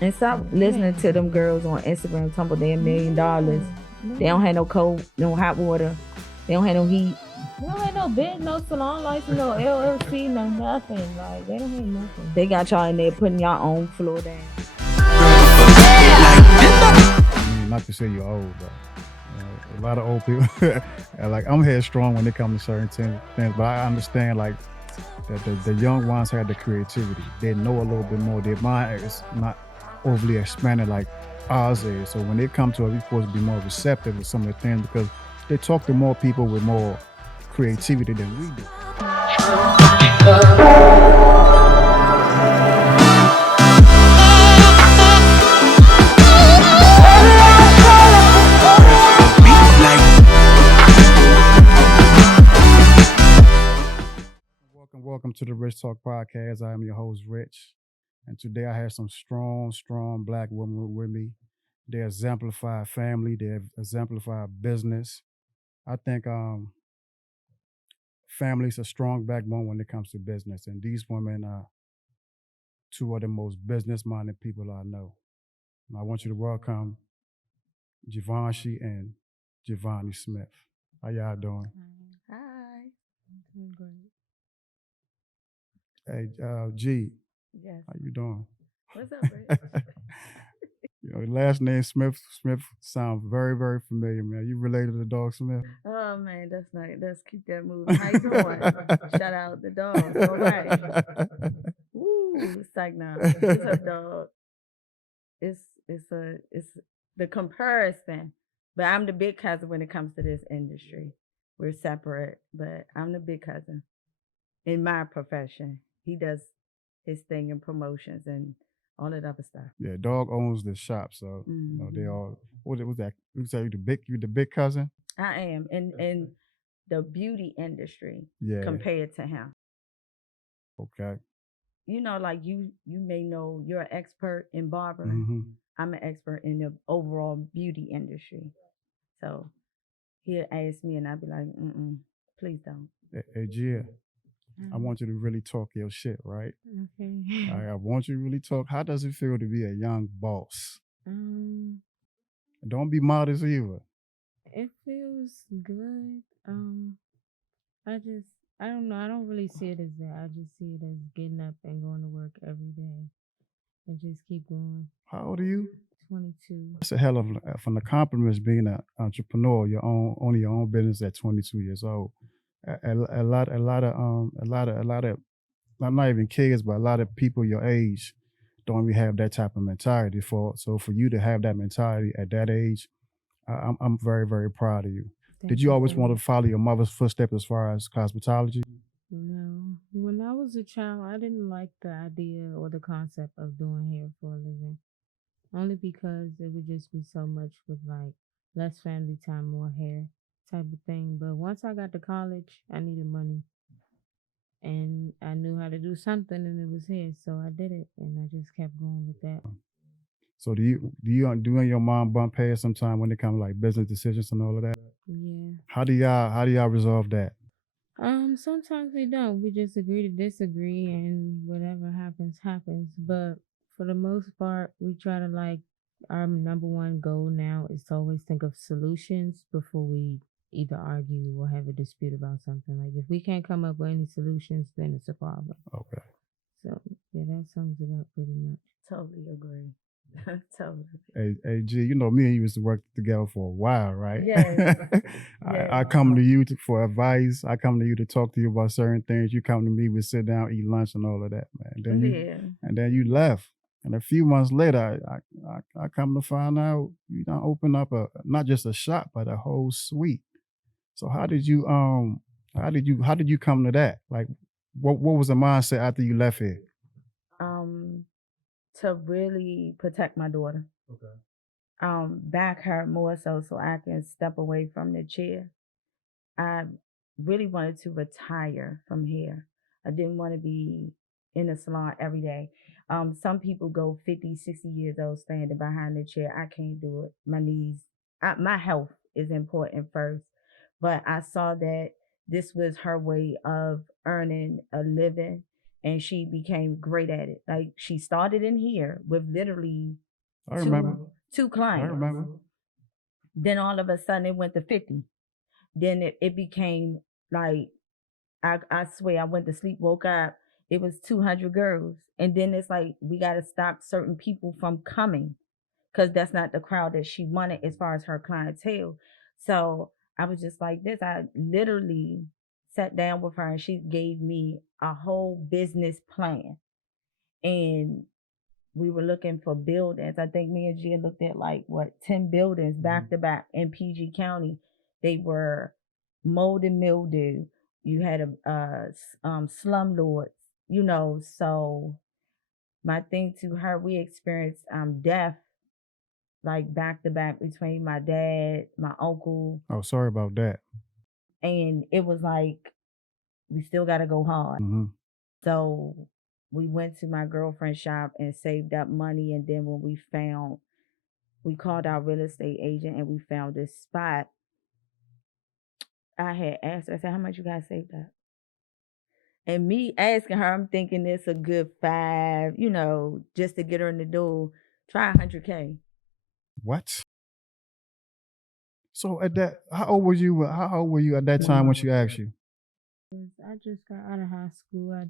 And stop listening to them girls on Instagram talking about they $1 million. They don't have no cold, no hot water. They don't have no heat. They don't have no bed, no salon license, no LLC, no nothing. Like, they don't have nothing. They got y'all in there putting y'all own floor down. I mean, not to say you're old, but a lot of old people, like I'm headstrong when it comes to certain things, but I understand like that the young ones have the creativity. They know a little bit more. Their mind is not overly expanded like ours is. So when it comes to it, we're supposed to be more receptive to some of the things because they talk to more people with more creativity than we do. Welcome to the Rich Talk Podcast. I am your host, Rich. And today I have some strong Black women with me. They exemplify family. They exemplify business. I think family is a strong backbone when it comes to business. And these women are two of the most business-minded people I know. And I want you to welcome Givenchy and Giovanni Smith. How y'all doing? Hi. I'm doing great. Hey, G. Yes. How you doing? What's up, Rich? Last name Smith sounds very, very familiar, man. You related to Dog Smith? Oh man, that's nice. Let's keep that moving. How you doing? Shout out the dogs. All right. Woo, it's like now. What's up, dog? It's the comparison. But I'm the big cousin when it comes to this industry. We're separate, but I'm the big cousin in my profession. He does his thing in promotions and all that other stuff. Yeah, Dog owns the shop, so they all. What was that? You say you the big cousin? I am in the beauty industry. Yeah. Compared to him. Okay. Like you may know you're an expert in barbering. Mm-hmm. I'm an expert in the overall beauty industry. So he'll ask me, and I'll be like, please don't. Hey, Gia. I want you to really talk your shit, right? Okay. I want you to really talk. How does it feel to be a young boss? Don't be modest either. It feels good. I don't know. I don't really see it as that. I just see it as getting up and going to work every day and just keep going. How old are you? 22. That's a hell of from the compliments being an entrepreneur, owning your own business at 22 years old. A lot of not even kids, but a lot of people your age don't even have that type of mentality. So for you to have that mentality at that age, I'm very, very proud of you. Did you always want to follow your mother's footsteps as far as cosmetology? No. When I was a child, I didn't like the idea or the concept of doing hair for a living. Only because it would just be so much with like less family time, more hair type of thing. But once I got to college, I needed money. And I knew how to do something and it was hair. So I did it and I just kept going with that. So do you and your mom bump heads sometime when it comes to like business decisions and all of that? Yeah. How do y'all resolve that? Sometimes we don't. We just agree to disagree and whatever happens. But for the most part, we try to like our number one goal now is to always think of solutions before we either argue or have a dispute about something. Like if we can't come up with any solutions, then it's a problem. Okay. So yeah, that sums it up pretty much. Totally agree. Totally. Hey, G, me and you used to work together for a while, right? Yes. I come to you for advice. I come to you to talk to you about certain things. You come to me, we sit down, eat lunch, and all of that, man. And then you left. And a few months later, I come to find out you done open up not just a shop, but a whole suite. So how did you come to that? Like, what was the mindset after you left here? To really protect my daughter. Okay. Back her more so I can step away from the chair. I really wanted to retire from here. I didn't want to be in a salon every day. Some people go 50, 60 years old standing behind the chair. I can't do it. My knees, my health is important first. But I saw that this was her way of earning a living and she became great at it. Like she started in here with literally I remember. two I clients. remember. Then all of a sudden it went to 50. Then it became like I swear I went to sleep, woke up, it was 200 girls. And then it's like we gotta stop certain people from coming because that's not the crowd that she wanted as far as her clientele. So I was just like this. I literally sat down with her and she gave me a whole business plan. And we were looking for buildings. I think me and Gia looked at like 10 buildings back to back in PG County. They were mold and mildew. You had slumlords, So my thing to her, we experienced death like back to back between my dad, my uncle, Oh, sorry about that. and it was like we still got to go hard. Hmm. So we went to my girlfriend's shop and saved up money. And then when we called our real estate agent and we found this spot. I had asked her, I said, how much you guys saved up? And me asking her, I'm thinking it's a good 5, just to get her in the door. Try 100K. What? So at that, how old were you? How old were you at that time when she asked you? I just got out of high school. I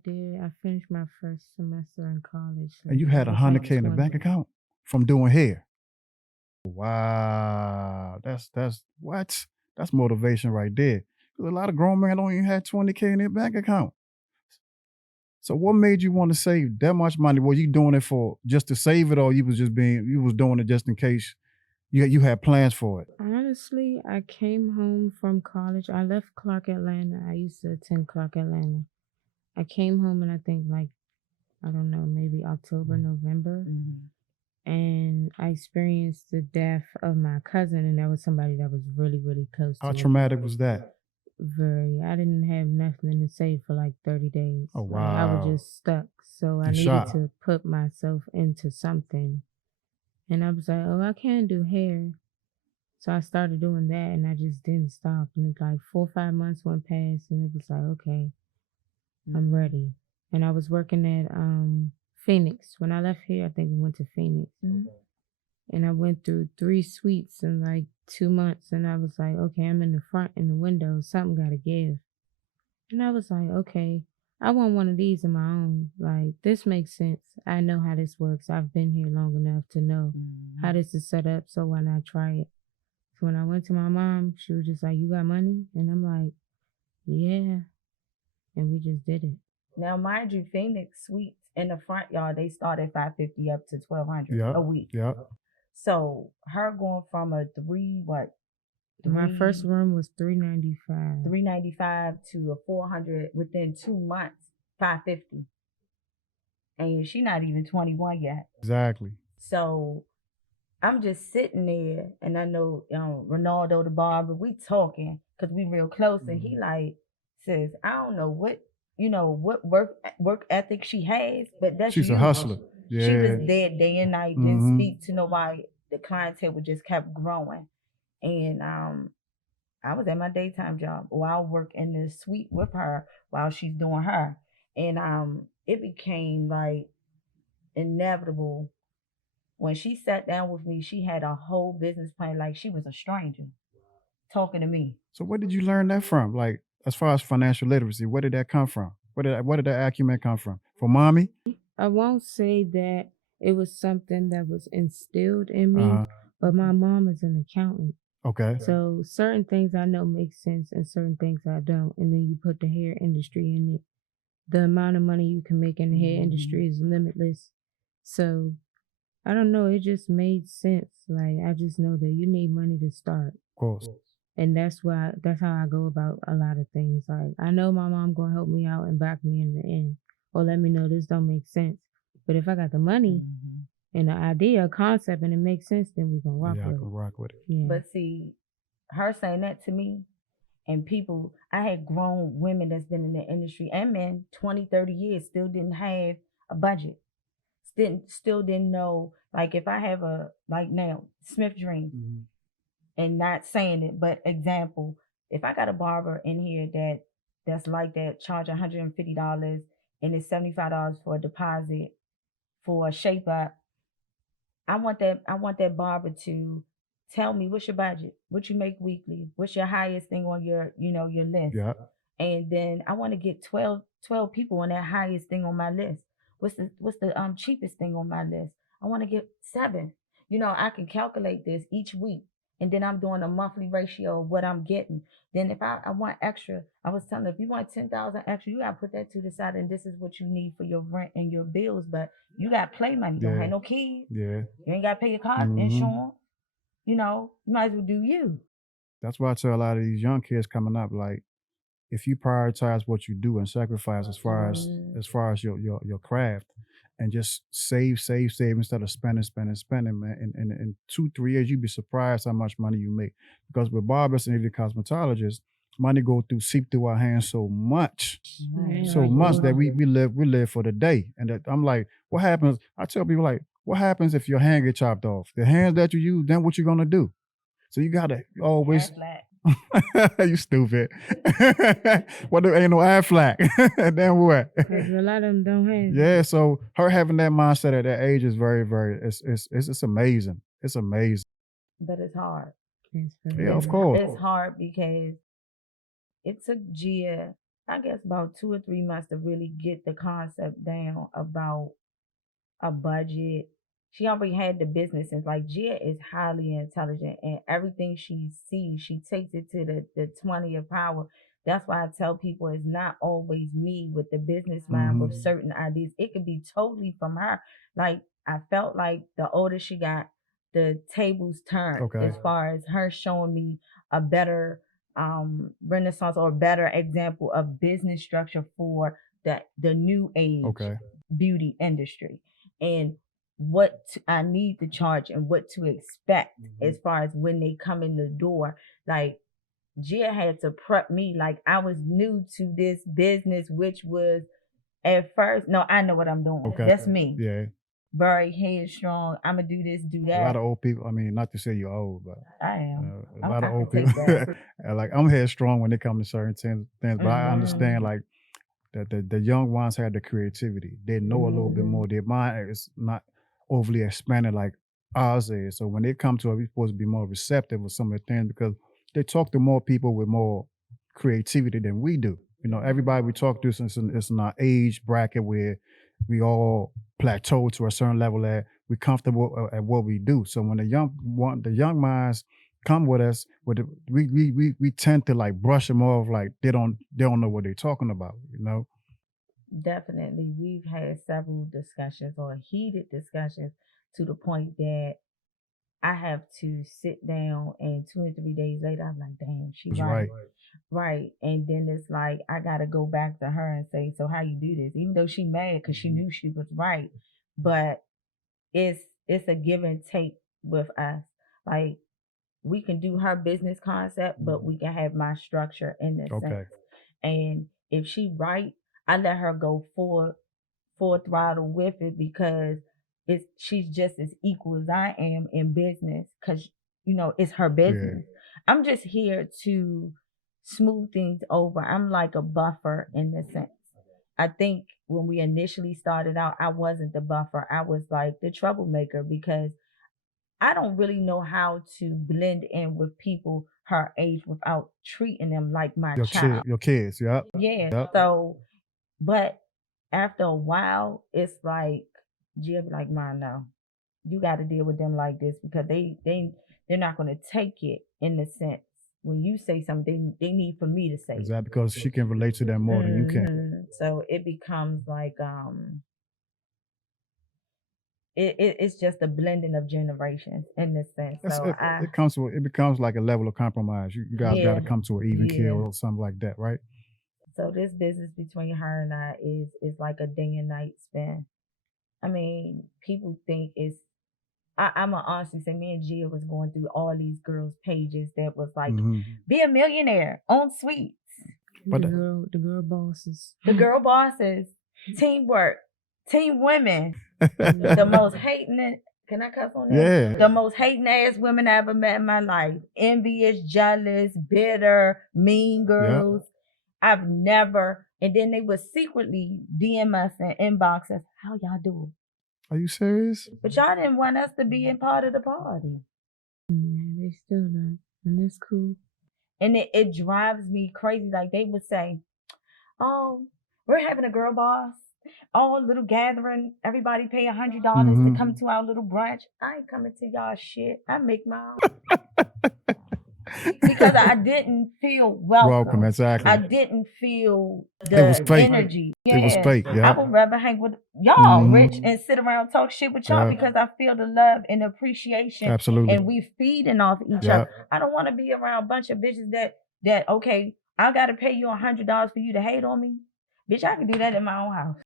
finished my first semester in college. And you like, I had was 100K in the 20. bank account from doing hair. Wow, that's what? That's motivation right there. 'Cause a lot of grown men don't even have 20K in their bank account. So what made you want to save that much money? Were you doing it for just to save it, or you was doing it just in case you had plans for it? Honestly, I came home from college. I left Clark Atlanta. I used to attend Clark Atlanta. I came home and I think I don't know, maybe October, November. And I experienced the death of my cousin, and that was somebody that was really, really close to How me. traumatic was that? Very. I didn't have nothing to say for like 30 days. Oh, Like, I was wow. just stuck. So I In needed shock. to put myself into something. And I was like, oh, I can't do hair. So I started doing that and I just didn't stop. And it's like 4 or 5 months went past and it was like, okay, I'm ready. And I was working at Phoenix. When I left here, I think we went to Phoenix. And I went through 3 suites in like 2 months. And I was like, okay, I'm in the front in the window. Something got to give. And I was like, okay, I want one of these in my own. Like, this makes sense. I know how this works. I've been here long enough to know how this is set up. So why not try it? So when I went to my mom, she was just like, you got money? And I'm like, yeah. And we just did it. Now, mind you, Phoenix Suites in the front yard, they start at $550 up to $1,200 Yep. a week. Yep. So her going from a My first room was $395. $395 to a $400 within 2 months, $550, and she not even 21 yet. Exactly. So I'm just sitting there, and I know Ronaldo the barber, we talking because we real close, and he like says, I don't know what work ethic she has, but that's She's you. a hustler. Yeah. She was there day and night, didn't speak to nobody. The clientele just kept growing, and I was at my daytime job while I work in the suite with her while she's doing her, and it became like inevitable. When she sat down with me, she had a whole business plan like she was a stranger talking to me. So where did you learn that from? Like, as far as financial literacy, where did that come from? Where did that acumen come from? From mommy? I won't say that it was something that was instilled in me, but my mom is an accountant. Okay. So certain things I know make sense and certain things I don't. And then you put the hair industry in it. The amount of money you can make in the hair industry is limitless. So I don't know. It just made sense. Like, I just know that you need money to start. Of course. And that's how I go about a lot of things. Like, I know my mom gonna help me out and back me in the end, or let me know this don't make sense. But if I got the money and the idea, concept, and it makes sense, then we gonna rock Yeah, I with can it. rock with it. Yeah. But see, her saying that to me, and people, I had grown women that's been in the industry and men 20, 30 years still didn't have a budget. Still didn't know, like if I have like now, Smith Dream, and not saying it, but example, if I got a barber in here that's like that, charge $150 and it's $75 for a deposit for a shape up. I want that barber to tell me what's your budget, what you make weekly, what's your highest thing on your, your list. Yeah. And then I want to get 12 people on that highest thing on my list. What's the cheapest thing on my list? I want to get 7. I can calculate this each week. And then I'm doing a monthly ratio of what I'm getting. Then if I want extra, I was telling them, if you want 10,000 extra, you gotta put that to the side, and this is what you need for your rent and your bills. But you got play money. You don't have no kids. Yeah. You ain't gotta pay your car Mhm. insurance. You might as well do you. That's why I tell a lot of these young kids coming up, like, if you prioritize what you do and sacrifice as far as your craft, and just save instead of spending, man. In 2-3 years, you'd be surprised how much money you make. Because with barbers and even cosmetologists, money seep through our hands so much, Man, so like, much you that know, we live for the day. And that I'm like, what happens? I tell people, like, what happens if your hand get chopped off? The hands that you use, then what you gonna do? So you gotta always. Flat. You stupid. What? Ain't no Aflac. Then what? 'cause a lot of them don't have it. Yeah. So her having that mindset at that age is very, very. It's amazing. It's amazing. But it's hard. It's Yeah, of very- course. It's hard because it took Gia, I guess, about 2 or 3 months to really get the concept down about a budget. She already had the business, and like, Gia is highly intelligent, and everything she sees, she takes it to the 20th power. That's why I tell people it's not always me with the business mind with certain ideas. It could be totally from her. Like, I felt like the older she got, the tables turned Okay. as far as her showing me a better renaissance or a better example of business structure for the new age Okay. beauty industry, and I need to charge and what to expect as far as when they come in the door. Like, Gia had to prep me like I was new to this business, which was at first, no, I know what I'm doing. Okay. That's me. Yeah. Very headstrong. I'm gonna do this, do A that. lot of old people. I mean, not to say you're old, but I am. a lot of I old can people. take that. And, like, I'm headstrong when it comes to certain things, but I understand, like, that the young ones have the creativity. They know a little bit more. Their mind is not overly expanded like ours is. So when they come to it, we're supposed to be more receptive with some of the things, because they talk to more people with more creativity than we do. Everybody we talk to is in our age bracket where we all plateau to a certain level that we're comfortable at what we do. So when the young minds come with us, we tend to, like, brush them off like they don't know what they're talking about. Definitely, we've had several discussions or heated discussions to the point that I have to sit down, and 2 or 3 days later, I'm like, damn, she's right. Right. And then it's like, I got to go back to her and say, so how you do this? Even though she mad because she knew she was right. But it's a give and take with us. Like, we can do her business concept, but we can have my structure in this Okay. sense. And if she right, I let her go full throttle with it, because she's just as equal as I am in business, because it's her business. I'm just here to smooth things over. I'm like a buffer in this sense. I think when we initially started out, I wasn't the buffer. I was like the troublemaker, because I don't really know how to blend in with people her age without treating them like my child. Your kids, yeah. Yeah. Yep. So, but after a while, it's like, Gia be like, "Ma, no, you got to deal with them like this, because they're not going to take it in the sense when you say something, they need for me to say it." Exactly, because she can relate to them more than you can. So it becomes like it's just a blending of generations in this sense. So It becomes like a level of compromise. You guys got to come to an even keel or something like that, right? So this business between her and I is like a day and night spin. I mean, people think I'm gonna honestly say, me and Gia was going through all these girls' pages that was like, be a millionaire, own suites. The girl bosses. The girl bosses, teamwork, team women, the most hating. Can I cuss on that? Yeah. The most hating ass women I ever met in my life. Envious, jealous, bitter, mean girls. I've never And then they would secretly DM us and inbox us, how y'all doing? Are you serious? But y'all didn't want us to be a part of the party. They still don't. And that's cool. And it drives me crazy. Like they would say, oh, we're having a girl boss. Oh, a little gathering. Everybody pay $100 to come to our little brunch. I ain't coming to y'all shit. I make my own. Because I didn't feel welcome. Exactly. I didn't feel the It was fake. energy. It was fake. Yeah. I would rather hang with y'all, Rich, and sit around and talk shit with y'all because I feel the love and appreciation. Absolutely. And we feeding off each other. I don't want to be around a bunch of bitches that okay, I gotta pay you $100 for you to hate on me. Bitch, I can do that in my own house.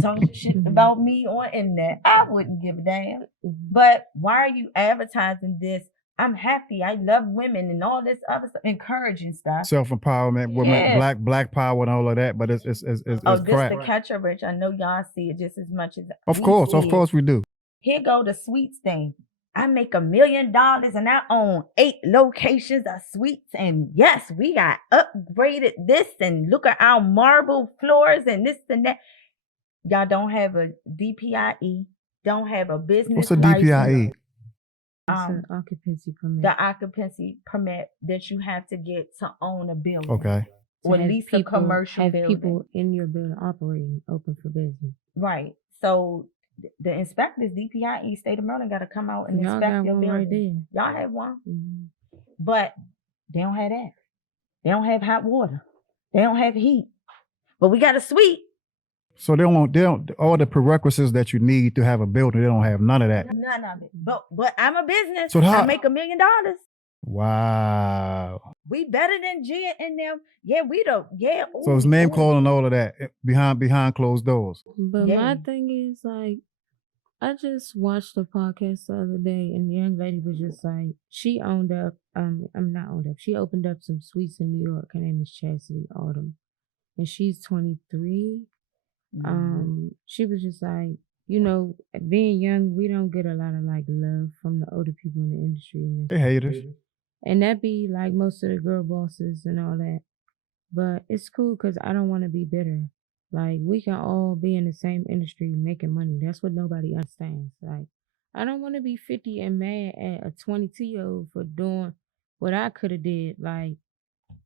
Talk shit about me on internet. I wouldn't give a damn. But why are you advertising this? I'm happy. I love women and all this other stuff, encouraging stuff. Self-empowerment, women, black power and all of that, but it's crap. crap. The catcher, Rich. I know y'all see it just as much as Of course we do. Here go the sweets thing. I make $1 million and I own 8 locations of sweets. And yes, we got upgraded this and look at our marble floors and this and that. Y'all don't have a DPIE, don't have a business. What's a DPIE? It's an occupancy permit. The occupancy permit that you have to get to own a building. Okay. Or at least a commercial building. People in your building operating open for business. Right. So the inspectors, DPIE, State of Maryland, got to come out and inspect your building. Right there. Y'all have one. Mm-hmm. But they don't have that. They don't have hot water. They don't have heat. But we got a suite. So they don't all the prerequisites that you need to have a building, they don't have none of that. None of it. But I'm a business. So I make $1 million. Wow. We better than Gia and them. Yeah, we don't. Yeah. Ooh, so it's name calling and all of that behind closed doors. But my thing is like, I just watched a podcast the other day, and the young lady was just like, she owned up. I'm not owned up. She opened up some suites in New York. Her name is Chastity Autumn, and she's 23. She was just like, you know, being young, we don't get a lot of like love from the older people in the industry. They haters. And that be like most of the girl bosses and all that. But it's cool because I don't want to be bitter. Like, we can all be in the same industry making money. That's what nobody understands. Like, I don't want to be 50 and mad at a 22-year-old for doing what I could have did. Like,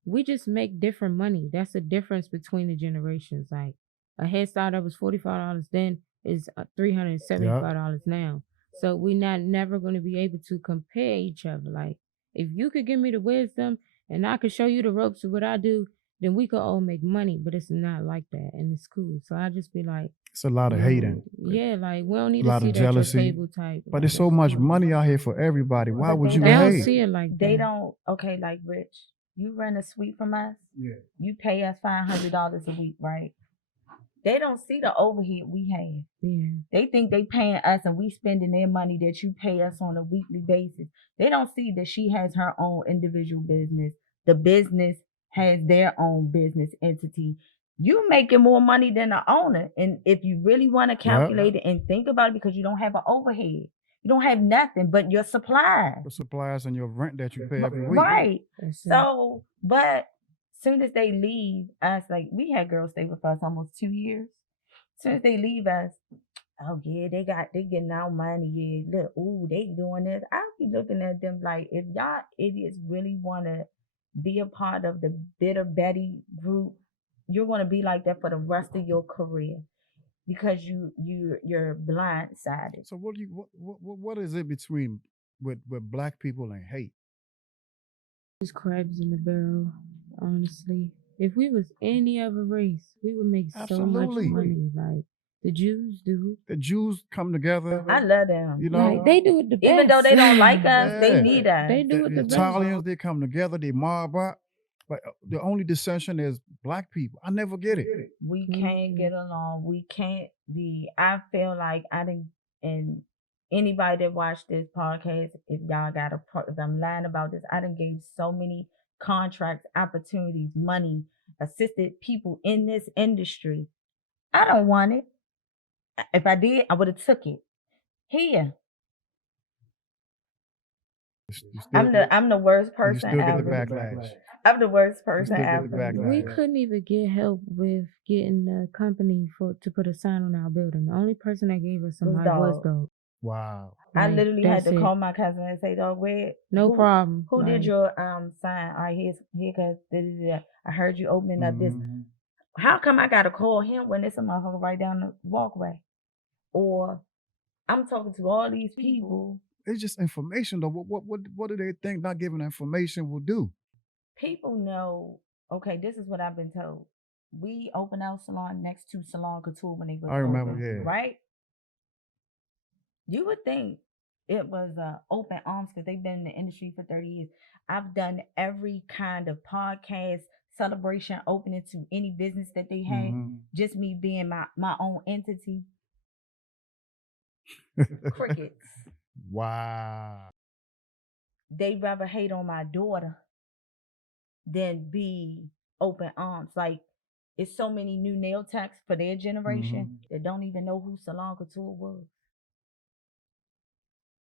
we just make different money. That's the difference between the generations. Like, a hairstyle that was $45 then is $375 now. So we're never going to be able to compare each other. Like, if you could give me the wisdom and I could show you the ropes of what I do, then we could all make money. But it's not like that, and it's cool. So I just be like, it's a lot of hating. Yeah, like we don't need to see that jealousy. Your table type. But there's so much money out here for everybody. Why would you hate? They don't see it like that. They don't. Okay, like Rich, you rent a suite from us. Yeah. You pay us $500 a week, right? They don't see the overhead we have. Yeah. They think they paying us and we spending their money that you pay us on a weekly basis. They don't see that she has her own individual business. The business has their own business entity. You making more money than the owner. And if you really want to calculate it and think about it, because you don't have an overhead. You don't have nothing but your supplies. The supplies and your rent that you pay every week. Right. So, but soon as they leave us, like we had girls stay with us almost 2 years. Soon as they leave us, oh yeah, they getting our money. Yeah, look, ooh, they doing this. I'll be looking at them like, if y'all idiots really want to be a part of the Bitter Betty group, you're going to be like that for the rest of your career because you're blindsided. So what is it between with black people and hate? Just crabs in the barrel. Honestly, if we was any other race, we would make so much money. Like the Jews do. The Jews come together. I love them. You know, like, they do it the best. Even though they don't like us, they need us. They do it the best. Italians, they come together. They mob up. But the only dissension is black people. I never get it. We can't get along. We can't be. I feel like I didn't. And anybody that watched this podcast, if y'all got if I'm lying about this, I done gave so many contracts, opportunities, money, assisted people in this industry. I don't want it. If I did, I would have took it. Here. You still, I'm the worst and you person still get the ever. backlash. I'm the worst You person still get the ever. We backlash. couldn't even get help with getting the company to put a sign on our building. The only person that gave us some Was money was Dog. Dog. Wow. I Like, literally had that's to it. call my cousin and say, "Dog, where? No problem. Who did Like, your sign? All right, here, cause I heard you opening up this. Mhm. How come I gotta call him when there's a motherfucker right down the walkway? Or I'm talking to all these people. It's just information though. What do they think not giving information will do? People know. Okay, this is what I've been told. We opened our salon next to Salon Couture when they was I remember, open, yeah. right? You would think it was open arms because they've been in the industry for 30 years. I've done every kind of podcast, celebration, opening to any business that they had. Mhm. Just me being my own entity. Crickets. Wow. They rather hate on my daughter than be open arms. Like, it's so many new nail techs for their generation that don't even know who Salon Couture was.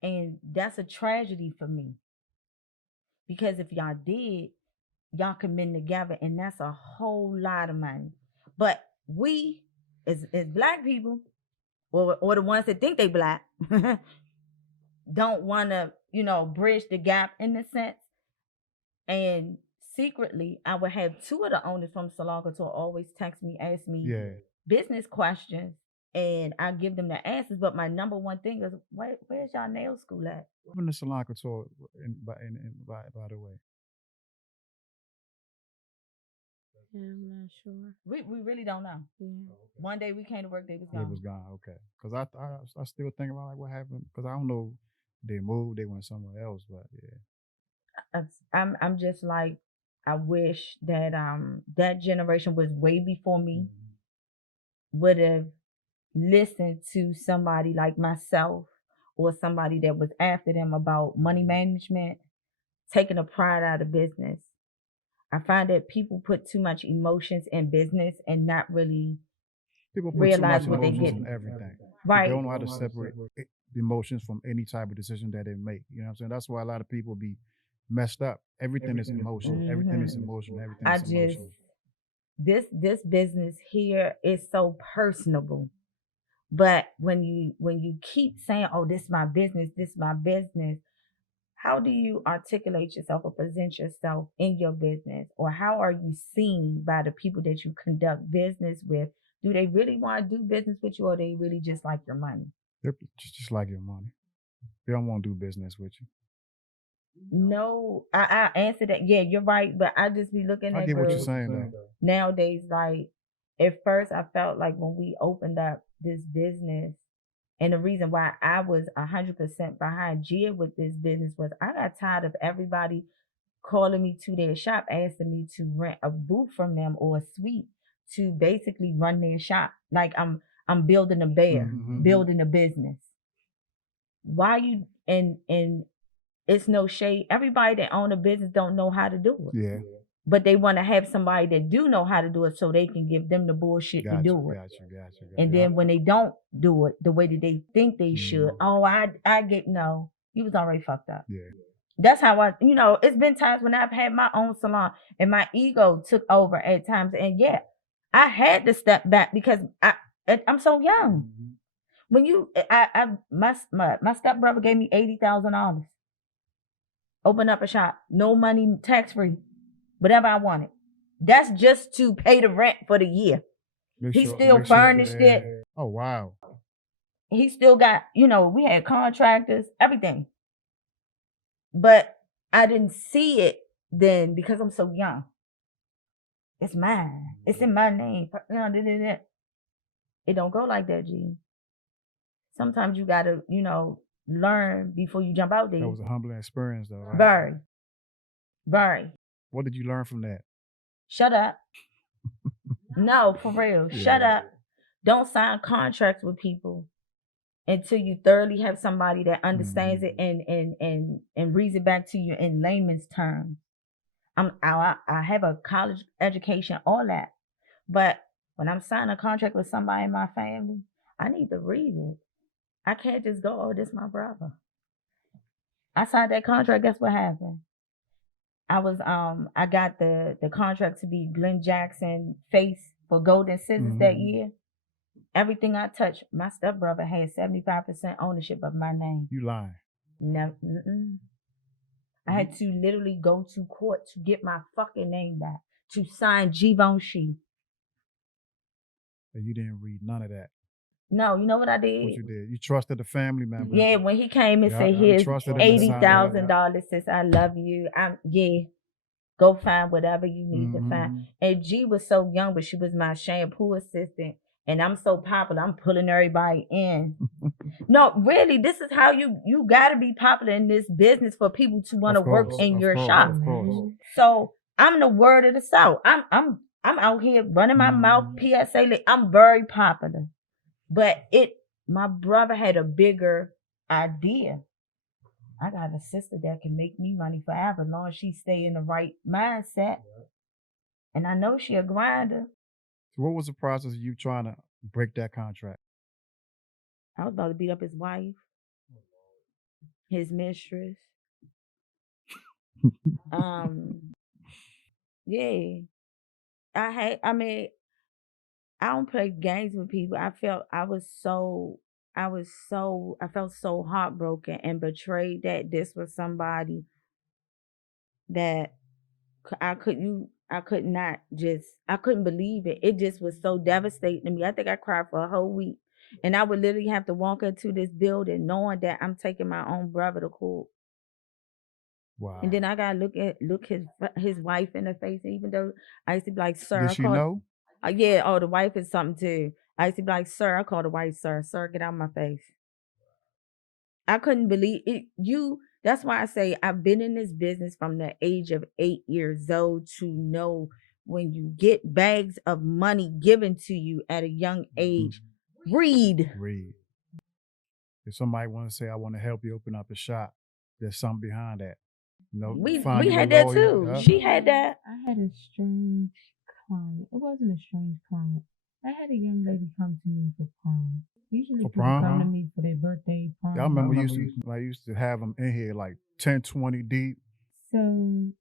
And that's a tragedy for me. Because if y'all did, y'all can been together, and that's a whole lot of money. But we, as black people, or the ones that think they black, don't want to, bridge the gap in a sense. And secretly, I would have two of the owners from Salon Couture always text me, ask me Yeah. business questions, and I give them the answers. But my number one thing is, where's y'all nail school at? When the Salon Couture, by the way. yeah, I'm not sure. We really don't know. Yeah. One day we came to work, they was They gone. was gone. Okay. Because I still think about like what happened. Because I don't know. They moved. They went somewhere else. But yeah. I'm just like, I wish that that generation was way before me, would have listened to somebody like myself or somebody that was after them about money management, taking a pride out of business. I find that people put too much emotions in business and not really People put too realize much what they emotions get. in everything. Right. They don't know how to separate the emotions from any type of decision that they make. You know what I'm saying? That's why a lot of people be messed up. Everything is emotion. Everything is emotion. Everything is emotion. This business here is so personable. But when you keep saying, "Oh, this is my business, how do you articulate yourself or present yourself in your business? Or how are you seen by the people that you conduct business with? Do they really want to do business with you, or they really just like your money?" They're just like your money. They don't want to do business with you. No, I answer that. Yeah, you're right. But I just be looking I at get what you're girls saying though. nowadays. Like, at first I felt like when we opened up this business, and the reason why I was 100% behind Gia with this business was I got tired of everybody calling me to their shop, asking me to rent a booth from them or a suite to basically run their shop. Like I'm building a bear, building a business. Why you and it's no shade. Everybody that own a business don't know how to do it. Yeah. But they want to have somebody that do know how to do it so they can give them the bullshit to do it. Gotcha. And then when they don't do it the way that they think they should, oh, I get no. You was already fucked up. Yeah. That's how it's been times when I've had my own salon and my ego took over at times. And yeah, I had to step back because I'm so young. When my stepbrother gave me $80,000. Open up a shop, no money, tax free, whatever I wanted. That's just to pay the rent for the year. He still furnished it. Oh wow. He still got, we had contractors, everything. But I didn't see it then because I'm so young. It's mine. It's in my name. It don't go like that, G. Sometimes you gotta, learn before you jump out there. That was a humbling experience though, right? Very. Very. What did you learn from that? Shut up. No, for real. Yeah. Shut up. Don't sign contracts with people until you thoroughly have somebody that understands it and reads it back to you in layman's terms. I have a college education, all that. But when I'm signing a contract with somebody in my family, I need to read it. I can't just go, "Oh, this my brother." I signed that contract. Guess what happened? I got the contract to be Glenn Jackson face for Golden Scissors that year. Everything I touched, my stepbrother had 75% ownership of my name. You lying? Never. I had to literally go to court to get my fucking name back, to sign Givenchy. And you didn't read none of that. No, you know what I did? What you did? You trusted the family member. Yeah, when he came and said, "Here's $80,000," says, "I love you." Go find whatever you need to find. And G was so young, but she was my shampoo assistant. And I'm so popular, I'm pulling everybody in. No, really, this is how you got to be popular in this business for people to want to work in your shop. So I'm the word of the South. I'm out here running my mouth, PSA. I'm very popular. But my brother had a bigger idea. I got a sister that can make me money forever, as long as she stay in the right mindset. And I know she a grinder. So what was the process of you trying to break that contract? I was about to beat up his wife, his mistress. Yeah. I don't play games with people. I felt so heartbroken and betrayed that this was somebody that I couldn't believe it. It just was so devastating to me. I think I cried for a whole week. And I would literally have to walk into this building knowing that I'm taking my own brother to court. Wow. And then I gotta look his wife in the face, even though I used to be like, "Sir." Did she know? Yeah, the wife is something too. I used to be like, "Sir," I call the wife "Sir." "Sir, get out of my face." I couldn't believe it. That's why I say I've been in this business from the age of 8 years old to know when you get bags of money given to you at a young age, read. If somebody want to say, "I want to help you open up a shop," there's something behind that. We had that too. Yeah. She had that. I had a strange client. It wasn't a strange client. I had a young lady come to me for prom. Usually people come to me for their birthday, prom. Yeah, I remember I used to have them in here like 10, 20 deep. So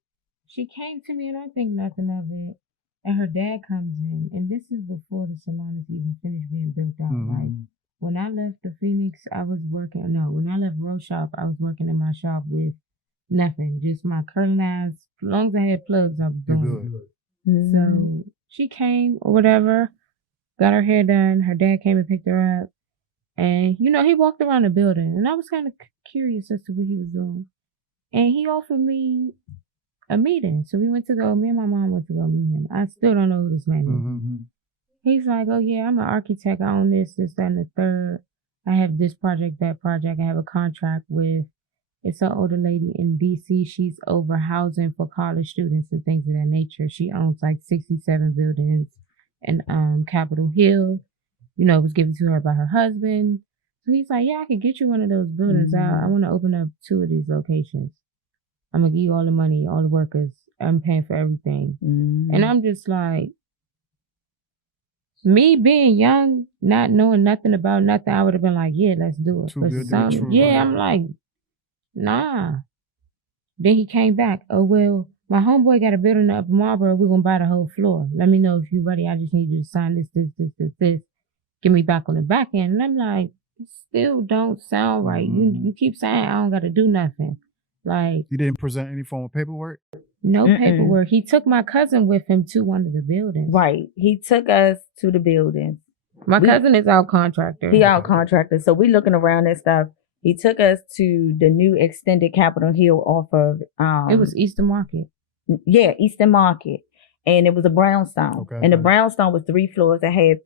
she came to me and I think nothing of it. And her dad comes in, and this is before the salon is even finished being built out. Like when I left the Phoenix, when I left Rose Shop, I was working in my shop with nothing, just my curling irons. As long as I had plugs, I was doing it. So she came or whatever, got her hair done. Her dad came and picked her up. And, he walked around the building. And I was kind of curious as to what he was doing. And he offered me a meeting. So me and my mom went to go meet him. I still don't know who this man is. He's like, "Oh, yeah, I'm an architect. I own this, that, and the third. I have this project, that project. I have a contract with..." It's an older lady in D.C. She's over housing for college students and things of that nature. She owns like 67 buildings in Capitol Hill. It was given to her by her husband. So he's like, "Yeah, I could get you one of those buildings. I want to open up 2 of these locations. I'm going to give you all the money, all the workers. I'm paying for everything." And I'm just like, me being young, not knowing nothing about nothing, I would have been like, "Yeah, let's do it." I'm like, nah. Then he came back. "Oh, well, my homeboy got a building up in Marlboro. We're going to buy the whole floor. Let me know if you're ready. I just need you to sign this. Get me back on the back end." And I'm like, it still don't sound right. You keep saying I don't got to do nothing. Like, you didn't present any form of paperwork? No paperwork. He took my cousin with him to one of the buildings. Right. He took us to the buildings. My cousin is our contractor. He our contractor. So we looking around and stuff. He took us to the new extended Capitol Hill off of... it was Eastern Market. Yeah, Eastern Market. And it was a brownstone. Okay, and the brownstone was 3 floors that had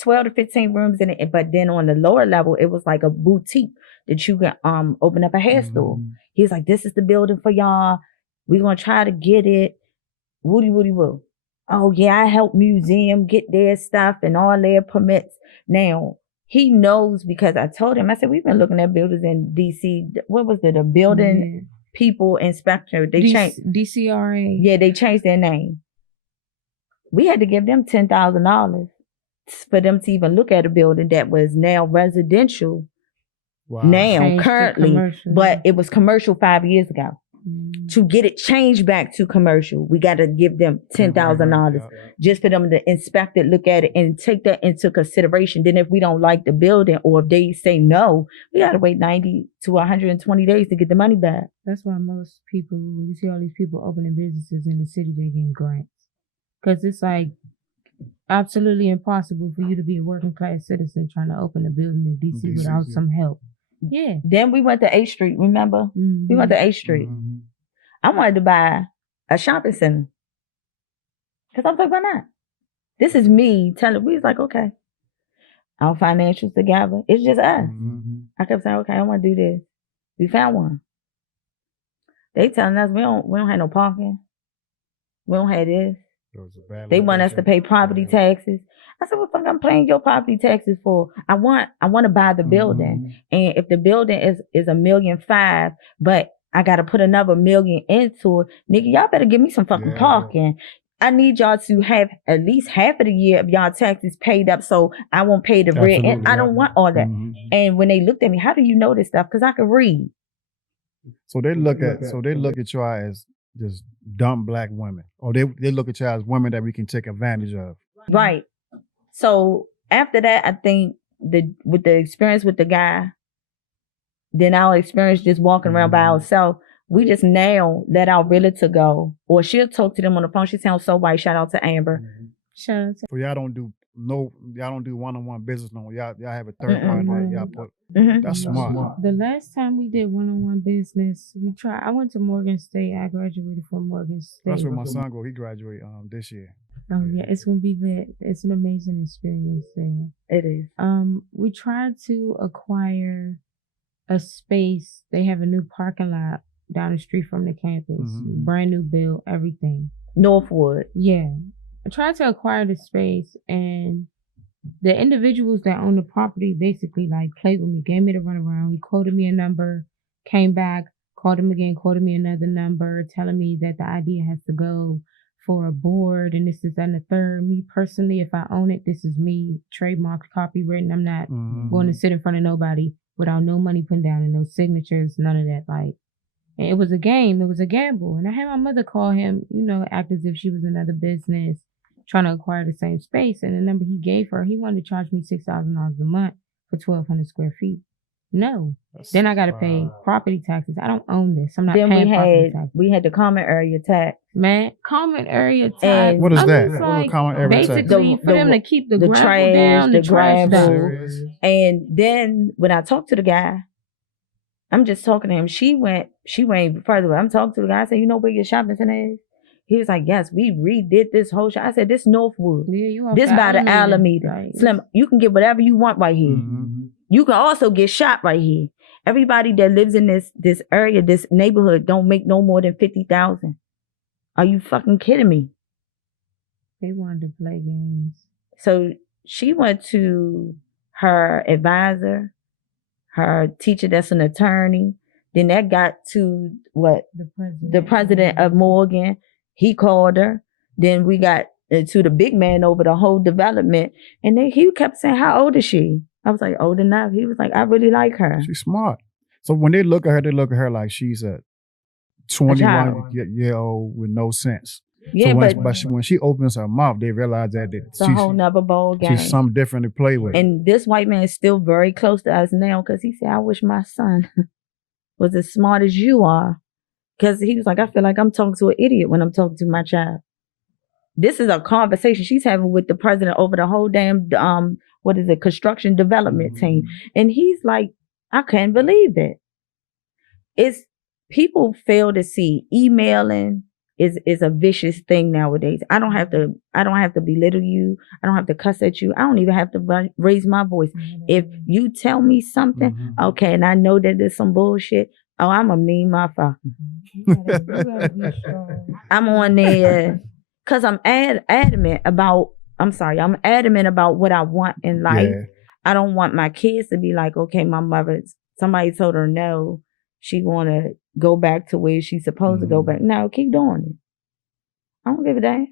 12 to 15 rooms in it. But then on the lower level, it was like a boutique that you can open up a hair store. He was like, "This is the building for y'all. We're going to try to get it." Woody, woo. Oh, yeah, I helped museum get their stuff and all their permits. Now, he knows because I told him, I said, "We've been looking at buildings in D.C. What was it? A building people inspector. They changed. DCRA. Yeah, they changed their name. We had to give them $10,000 for them to even look at a building that was now residential. Wow. now, Changed to currently, commercial. but it was commercial 5 years ago. Mm. To get it changed back to commercial, we got to give them $10,000 Yeah. just for them to inspect it, look at it, and take that into consideration. Then if we don't like the building, or if they say no, we got to wait 90 to 120 days to get the money back. That's why most people, when you see all these people opening businesses in the city, they getting grants. Because it's like absolutely impossible for you to be a working class citizen trying to open a building in DC DC, without yeah. some help. Yeah. Then we went to 8th Street, remember? Mhm. We went to 8th Street. Mhm. I wanted to buy a shopping center. Because I was like, why not? This is me telling, we was like, okay, our financials together. It's just us. Mhm. I kept saying, okay, I want to do this. We found one. They telling us we don't have no parking. We don't have this. It was a bad They want us to location. pay property Yeah. taxes. I said, what the fuck I'm paying your property taxes for? I want to buy the building. Mhm. And if the building is $1.5 million, but I gotta put another $1 million into it, nigga, y'all better give me some fucking Yeah. parking. I need y'all to have at least half of the year of y'all taxes paid up so I won't pay the rent. And Absolutely, I don't yeah. want all that. Mhm. And when they looked at me, how do you know this stuff? Because I could read. So they look at y'all as just dumb black women, or they look at y'all as women that we can take advantage of. Right. So after that, I think with the experience with the guy, then our experience just walking around by Mhm. ourselves, we just now let our realtor go, or she'll talk to them on the phone. She sounds so white. Shout out to Amber. Shout out to So y'all don't do one-on-one business no more. Y'all have a third party that y'all put. Mhm. That's smart. The last time we did one-on-one business, I went to Morgan State. I graduated from Morgan State. That's where my son go. He graduate this year. Oh yeah, it's gonna be lit. It's an amazing experience there. It is. We tried to acquire a space. They have a new parking lot down the street from the campus. Mhm. Brand new build, everything. Northwood. Yeah. I tried to acquire the space, and the individuals that own the property basically like played with me, gave me the runaround. He quoted me a number, came back, called him again, quoted me another number, telling me that the idea has to go for a board and this is that and the third. Me personally, if I own it, this is me, trademarked, copywritten. I'm not Mhm. going to sit in front of nobody without no money put down and no signatures, none of that. Like, and it was a game, it was a gamble. And I had my mother call him, act as if she was another business trying to acquire the same space. And the number he gave her, he wanted to charge me $6,000 a month for 1,200 square feet. No. Then I got to pay property taxes. I don't own this. I'm not Then paying property we taxes. had the common area tax. Man, common area tax. And What is I'm that? just What is like, common area tax? basically, The- for them to keep the gravel trash, down, the trash gravel. down. Serious? And then when I talked to the guy, I'm just talking to him. She went even further. I'm talking to the guy. I said, you know where your shopping center is? He was like, yes, we redid this whole shop. I said, this Northwood. Yeah, you off This by the Alameda. Like, Slim, you can get whatever you want right here. Mhm. You can also get shot right here. Everybody that lives in this area, this neighborhood, don't make no more than 50,000. Are you fucking kidding me? They wanted to play games. So she went to her advisor, her teacher that's an attorney. Then that got to the president of Morgan. He called her. Then we got to the big man over the whole development. And then he kept saying, how old is she? I was like, old enough. He was like, I really like her. She's smart. So when they look at her, they look at her like she's a 21-year-old with no sense. Yeah, so but when she opens her mouth, they realize that it's a whole nother ball game. she's something different to play with. And this white man is still very close to us now because he said, I wish my son was as smart as you are. Because he was like, I feel like I'm talking to an idiot when I'm talking to my child. This is a conversation she's having with the president over the whole damn, construction development team. And he's like, I can't believe it. It's people fail to see emailing is a vicious thing nowadays. I don't have to belittle you. I don't have to cuss at you. I don't even have to raise my voice. If you tell me something, okay, and I know that there's some bullshit, I'm a mean motherfucker. You gotta be strong. I'm on there because I'm adamant about what I want in life. Yeah. I don't want my kids to be like, okay, my mother, somebody told her no, she want to go back to where she's supposed to go back. No, keep doing it. I don't give a damn.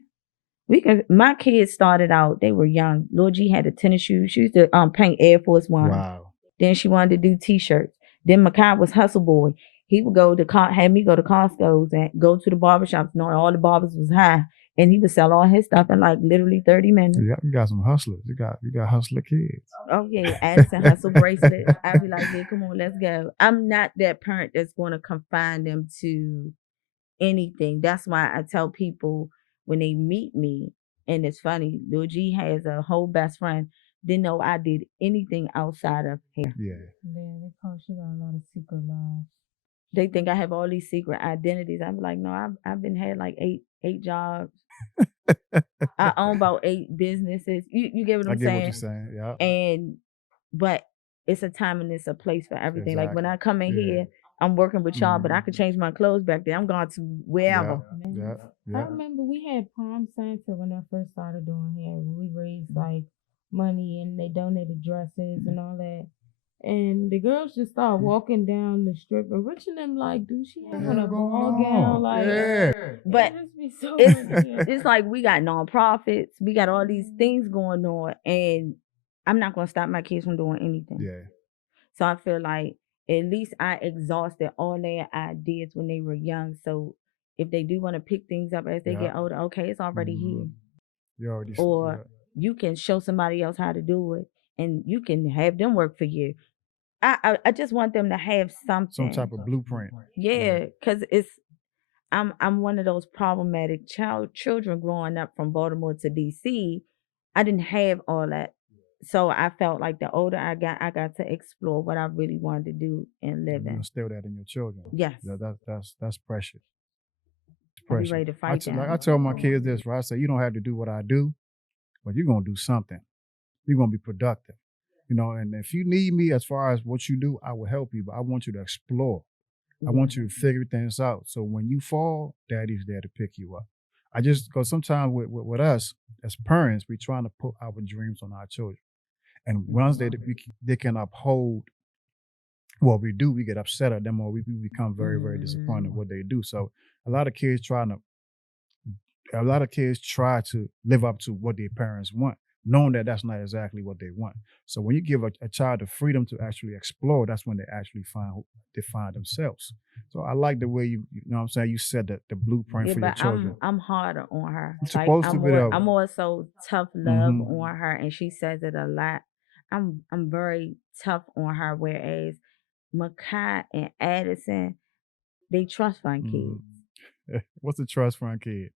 My kids started out, they were young. Lil G had a tennis shoe. She used to paint Air Force One. Wow. Then she wanted to do t-shirts. Then Makai was hustle boy. He would had me go to Costco's and go to the barbershops, knowing all the barbers was high. And he would sell all his stuff in like literally 30 minutes. You got some hustlers. You got hustler kids. Oh yeah, Addison hustle bracelet. I'd be like, yeah, come on, let's go. I'm not that parent that's going to confine them to anything. That's why I tell people when they meet me, and it's funny, Lil G has a whole best friend, didn't know I did anything outside of hair. Yeah. Yeah, they probably she got a lot of secret lives. They think I have all these secret identities. I'm like, no, I've been had like eight jobs. I own about 8 businesses. You get what I'm saying? I get what you're saying. Yeah. But it's a time and it's a place for everything. Exactly. Like when I come in here, I'm working with y'all, but I can change my clothes back there. I'm going to wherever. Yeah. I remember we had Prom Santa when I first started doing hair. We raised like money and they donated dresses and all that. And the girls just started walking down the strip, and Rich and them like, dude, she having a ball gown, like, but it just be so it's like we got nonprofits, we got all these things going on, and I'm not gonna stop my kids from doing anything. Yeah. So I feel like at least I exhausted all their ideas when they were young. So if they do want to pick things up as they get older, okay, it's already here. You already you can show somebody else how to do it, and you can have them work for you. I just want them to have something. Some type of blueprint. Yeah, because I'm one of those problematic children growing up from Baltimore to DC. I didn't have all that. So I felt like the older I got to explore what I really wanted to do and live in. Instill that in your children. Yes. That's precious. It's I'll be precious. ready to fight them. I tell my kids this, right? I say, you don't have to do what I do, but you're going to do something. You're going to be productive. You know, and if you need me as far as what you do, I will help you, but I want you to explore. I want you to figure things out. So when you fall, daddy's there to pick you up. Because sometimes with us as parents, we're trying to put our dreams on our children. And once they can uphold what we do, we get upset at them or we become very, very disappointed in what they do. So a lot of kids try to live up to what their parents want, knowing that that's not exactly what they want. So when you give a child the freedom to actually explore, that's when they actually find themselves. So I like the way you know what I'm saying, you said that the blueprint for your children. I'm harder on her. You're supposed to be there. I'm also tough love on her, and she says it a lot. I'm very tough on her, whereas Makai and Addison, they trust fund kids. What's a trust fund kid?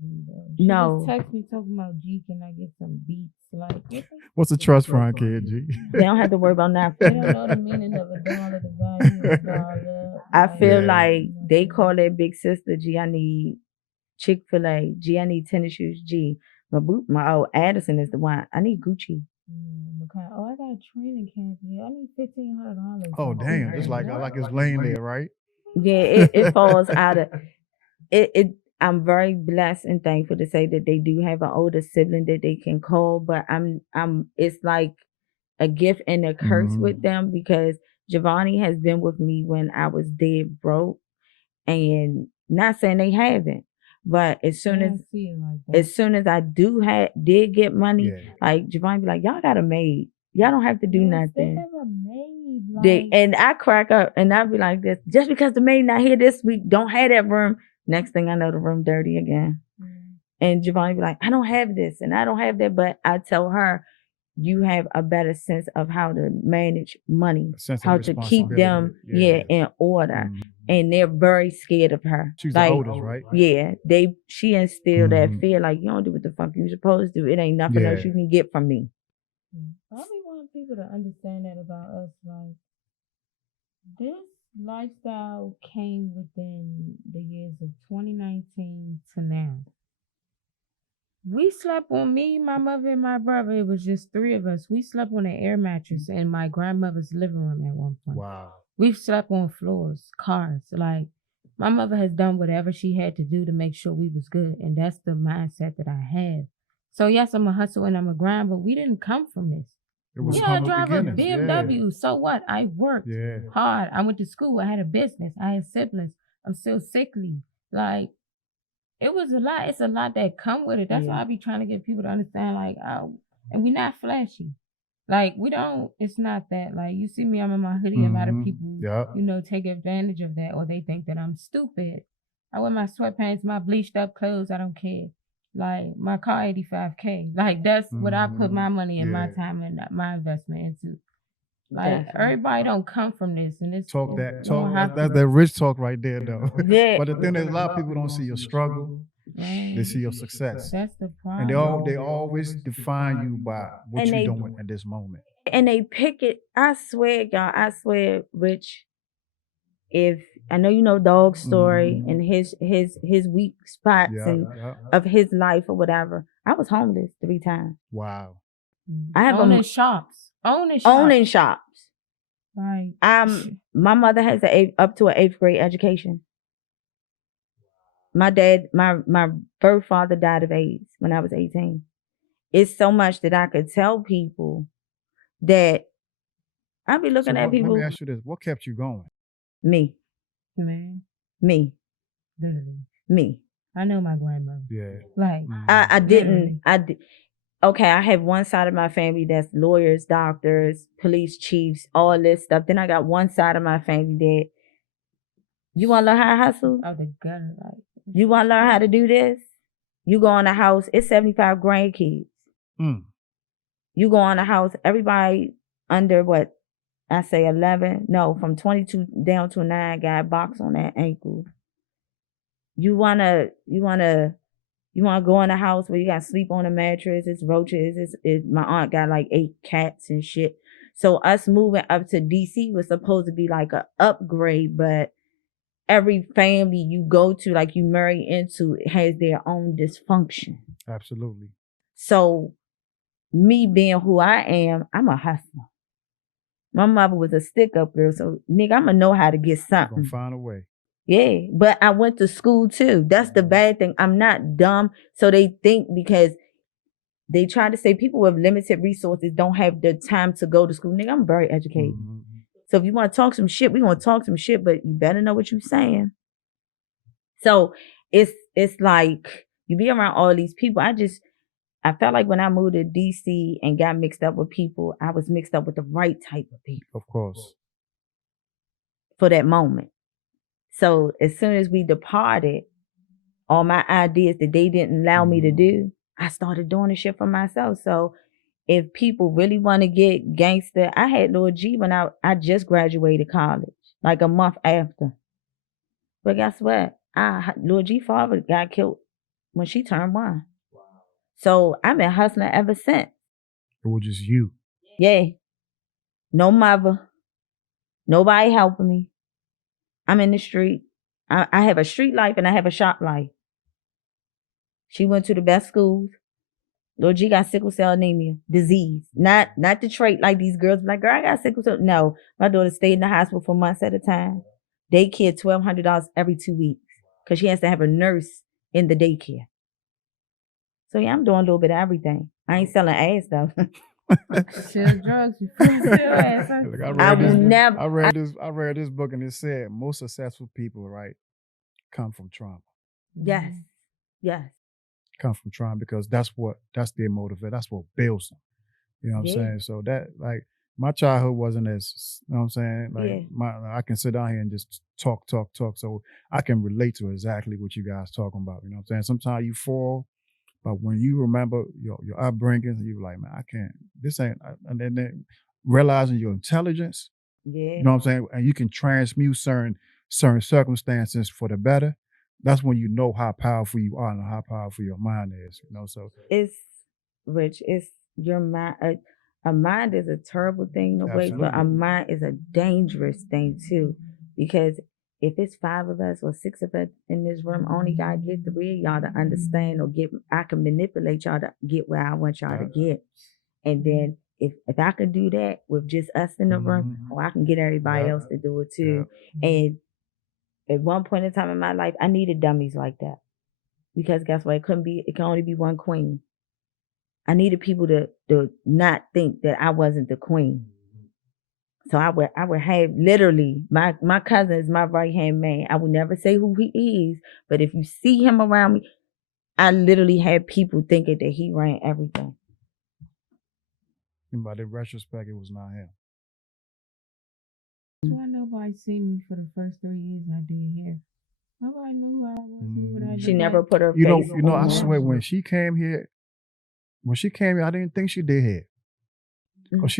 She just text me talking about G, can I get some beats? Like, what's a trust fund kid, G? They don't have to worry about nothing. They don't know the meaning of a dollar, the value of a dollar. I feel like they call their big sister, G, I need Chick-fil-A. G, I need tennis shoes. G, my Addison is the one. I need Gucci. I got a training camp here. I need $1,500. Oh damn! It's like it's laying there, right? Yeah, it falls out of it. I'm very blessed and thankful to say that they do have an older sibling that they can call, but it's like a gift and a curse with them because Giovanni has been with me when I was dead broke, and not saying they haven't. But as soon as I did get money, like Giovanni be like, y'all got a maid. Y'all don't have to do nothing. They have a maid. And I crack up and I be like this, just because the maid not here this week, don't have that room. Next thing I know, the room dirty again. And Giovanni be like, I don't have this and I don't have that. But I tell her, you have a better sense of how to manage money, how to keep them in order. And they're very scared of her. She's the oldest, right? Yeah. She instilled that fear, like, you don't do what the fuck you supposed to do. It ain't nothing else you can get from me. I be wanting people to understand that about us. Like, this lifestyle came within the years of 2019 to now. We slept on me, my mother, and my brother. It was just 3 of us. We slept on an air mattress in my grandmother's living room at one point. Wow. We've slept on floors, cars. Like, my mother has done whatever she had to do to make sure we was good. And that's the mindset that I have. So, yes, I'm a hustle and I'm a grind, but we didn't come from this. I drive a BMW. Yeah. So what? I worked hard. I went to school. I had a business. I had siblings. I'm still sickly. Like, it was a lot. It's a lot that come with it. That's why I be trying to get people to understand, like, and we're not flashy. Like it's not that. Like you see me, I'm in my hoodie. A lot of people, Yeah. take advantage of that, or they think that I'm stupid. I wear my sweatpants, my bleached up clothes. I don't care. Like my car, $85K. Like that's what I put my money and my Yeah. time and my investment into. Like Definitely. everybody don't come from this, and it's Talk you that don't talk. have That's to. that rich talk right there, though. Yeah. But the thing is, a lot of people don't see your struggle. They Right. see your success, That's the and problem. they always define you by what And you're they doing at this moment. and they pick it. I swear, y'all. I swear, Rich. If I know you know Dog's story and his weak spots Yeah. and Yeah. of his life or whatever. I was homeless 3 times. Wow. I have owning shops. owning shops. Right. My mother has up to an 8th grade education. My dad, my birth father died of AIDS when I was 18. It's so much that I could tell people that I be looking at people. Let me ask you this: what kept you going? Me, Man, me, literally. me. I know my grandmother. Yeah. Like I literally. didn't. Okay, I have one side of my family that's lawyers, doctors, police chiefs, all this stuff. Then I got one side of my family that you want to learn how to hustle. Out the gutter, like. You want to learn how to do this? You go in a house. It's 75 grandkids. You go in a house. Everybody under what I say 11. No, from 22 down to 9 got a box on that ankle. You wanna go in a house where you got to sleep on a mattress. It's roaches. My aunt got like 8 cats and shit. So us moving up to DC was supposed to be like a upgrade, but every family you go to, like you marry into, has their own dysfunction. Absolutely. So me being who I am, I'm a hustler. My mother was a stick-up girl, so nigga, I'm gonna know how to get something. Gonna find a way. Yeah, but I went to school too. That's the bad thing. I'm not dumb. So they think because they try to say people with limited resources don't have the time to go to school. Nigga, I'm very educated. So if you want to talk some shit, we gonna talk some shit, but you better know what you're saying. So it's like you be around all these people. I felt like when I moved to DC and got mixed up with people, I was mixed up with the right type of people. Of course. For that moment. So as soon as we departed, all my ideas that they didn't allow me to do, I started doing the shit for myself. So if people really want to get gangster, I had Lord G when I just graduated college, like a month after. But guess what? Lord G father got killed when she turned 1. Wow. So I've been hustling ever since. It was just you. Yeah. No mother. Nobody helping me. I'm in the street. I have a street life and I have a shop life. She went to the best schools. Lord G got sickle cell anemia, disease. Not the trait like these girls be like, girl, I got sickle cell. No, my daughter stayed in the hospital for months at a time. Daycare, $1,200 every 2 weeks because she has to have a nurse in the daycare. So yeah, I'm doing a little bit of everything. I ain't selling ass though. Sell drugs before you sell ass. Look, I will never. I read this book and it said most successful people, right, come from trauma. Yes. Yes. Come from trauma because that's their motivation. That's what builds them. You know what I'm saying? So that, like, my childhood wasn't as, you know what I'm saying? Like I can sit down here and just talk. So I can relate to exactly what you guys talking about. You know what I'm saying? Sometimes you fall, but when you remember your upbringing, you're like, man, I can't, this ain't, and then realizing your intelligence, you know what I'm saying? And you can transmute certain circumstances for the better. That's when you know how powerful you are and how powerful your mind is, you know. So it's Rich, it's your mind. A mind is a terrible thing to waste, but a mind is a dangerous thing too. Because if it's 5 of us or 6 of us in this room, only gotta get 3 of y'all to understand or I can manipulate y'all to get where I want y'all to get. And then if I could do that with just us in the room, I can get everybody else to do it too. And at one point in time in my life, I needed dummies like that. Because guess what? It can only be one queen. I needed people to not think that I wasn't the queen. So I would have literally my cousin is my right hand man. I would never say who he is, but if you see him around me, I literally had people thinking that he ran everything. talking about. In retrospect, it was not him. That's why nobody seen me for the first 3 years I did hair. Nobody knew who I was, what I She looked never like. put her You face know, on I it. swear when she came here, I didn't think she did hair. Because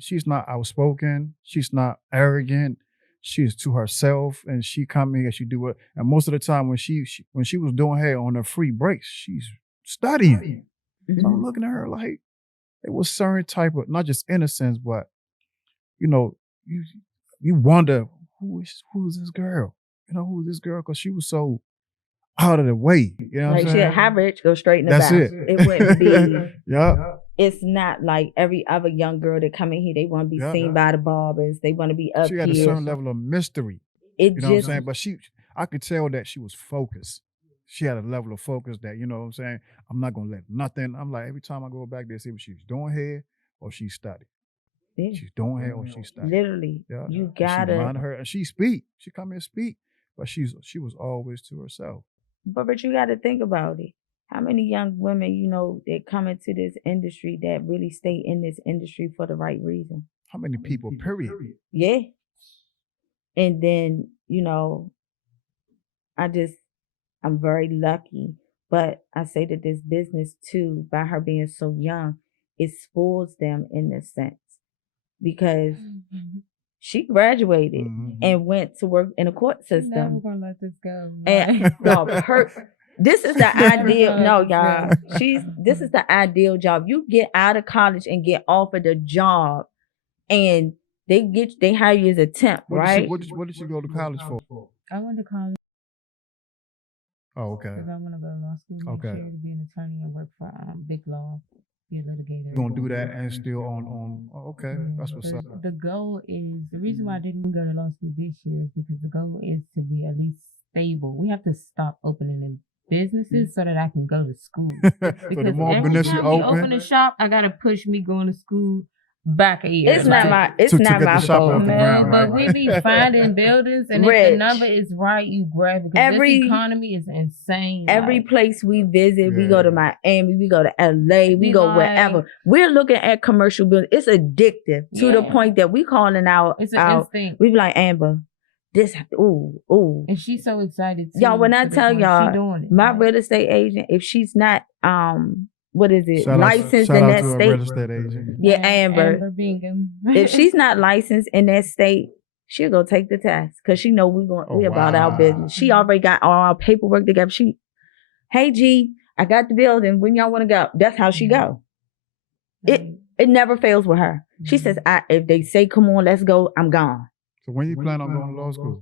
she's not outspoken. She's not arrogant. She's to herself, and she come here, she do it. And most of the time when she was doing hair on her free breaks, she's studying. So I'm looking at her like it was certain type of, not just innocence, but you know, you wonder who is this girl? You know, who is this girl? Because she was so out of the way. You know what I'm Like saying? she'll have rich, go straight in the That's back. it. It wouldn't be. Yeah. It's not like every other young girl that come in here. They want to be Yeah. seen by the barbers. They want to be up She had a here. certain level of mystery. It You know what I'm just saying? But I could tell that she was focused. She had a level of focus that, you know what I'm saying? I'm not going to let nothing. I'm like, every time I go back there, see what she's doing here or she's studying. yeah, She's doing hair or she's studying. literally, Yeah. you And she gotta. mind her, and she speak. She come here and speak. But she was always to herself. But you got to think about it. How many young women, you know, that come into this industry that really stay in this industry for the right reason? How many people, period? Yeah. And then, you know, I'm very lucky. But I say that this business too, by her being so young, it spoils them in a sense. Because she graduated and went to work in a court I'm never system. gonna let this go. And this is the ideal. No, y'all. This is the ideal job. You get out of college and get offered a job, and they hire you as a temp, right? What did she go to college for? I went to college Oh, okay. because I want to go to law school next Okay. year to be an attorney and work for big law, be a litigator. You're gonna do that and still on okay. Yeah, That's what's but up. the goal is, the reason why I didn't go to law school this year is because the goal is to be at least stable. We have to stop opening in businesses so that I can go to school. So Because the more every business you time we open open, a shop, I gotta push me going to school back a year. It's not Like, my. It's to not get my the shop fault. off the man, ground, but right? we be finding buildings, and if Rich. the number is right, you grab it. Because Every- this economy is insane. Every like, place we visit, we Yeah. go to Miami, we go to LA, we We go like- wherever. We're looking at commercial buildings. It's addictive to the Yeah. point that we calling out. it's an instinct. We be like, Amber, this, ooh. And she's so excited too. Y'all, when I to the tell point y'all, she doing it. My like, real estate agent, if she's not, what is it, shout licensed out in to that a state. real estate agent. Yeah, Amber. Bingham. If she's not licensed in that state, she'll go take the test because she know we about our wow. business. She already got all our paperwork together. Hey G, I got the building. When y'all want to go? That's how she go. It never fails with her. She says, if they say come on, let's go, I'm gone So when you plan on going to law school?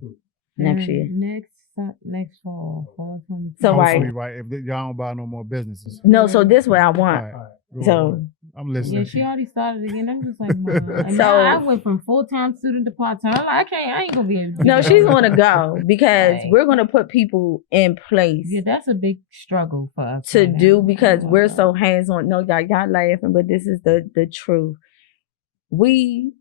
next year. Next fall 22. So Hopefully, right. right? If y'all don't buy no more businesses. No, so this what I want. Right. Go So on. I'm listening. Yeah, she already started again. I'm just like, Mom. And So- now I went from full-time student to part-time. I'm like, I ain't gonna be able to do no, that. she's gonna go because Right. we're gonna put people in place Yeah, that's a big struggle for us to right do now. because Oh my we're God. so hands on. No, y'all laughing, but this is the truth. We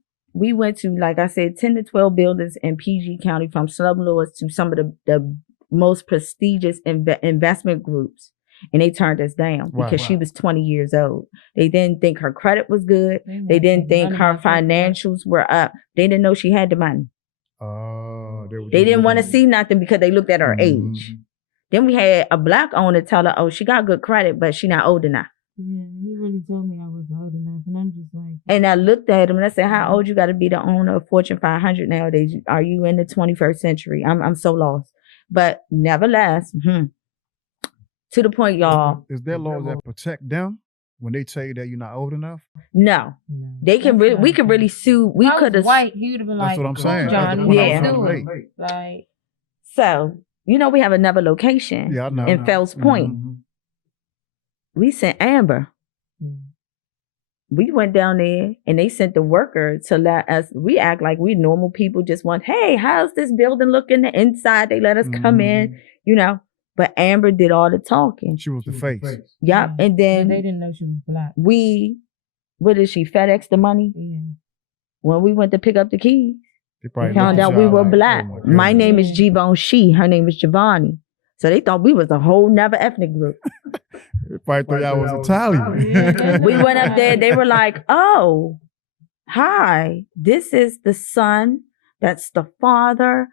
went to, like I said, 10 to 12 buildings in PG County, from slumlords to some of the most prestigious investment groups, and they turned us down Wow. because she was 20 years old. They didn't think her credit was good. They weren't didn't taking think none of her my paperwork. financials were up. They didn't know she had the money. They They didn't want to see nothing because they looked at her age. Then we had a black owner tell her, oh, she got good credit, but she not old enough. Yeah, he really told me I wasn't old enough, and I'm just like, And I looked at him and I said, how old you got to be the owner of Fortune 500 nowadays? Are you in the 21st century? I'm so lost. But nevertheless, to the point, y'all, Is there laws that protect them when they tell you that you're not old enough? no. no. They can That's really, what we I'm could really saying. sue. We If I was could have. white, he would have been That's like, what I'm "Come saying. on, That's Johnny, what I'm let's trying to do it." make. Like, So, we have another location Yeah, I know. in Fells Point. Mhm. We sent Amber. We went down there and they sent the worker to let us. We act like we normal people, just want, hey, how's this building looking? The inside, they let us come in, But Amber did all the talking. She was the face. Yep. Yeah. And but they then didn't know she was black. what did she FedEx the money? Yeah. When we went to pick up the keys, They we probably found looked out at we y'all were like, black. oh My goodness. name is G-Bone She. Her name is Giovanni. So they thought we was a whole nother ethnic group. Probably thought y'all was Italian. Yeah, We went up there. They were like, "Oh, hi, this is the son. That's the father,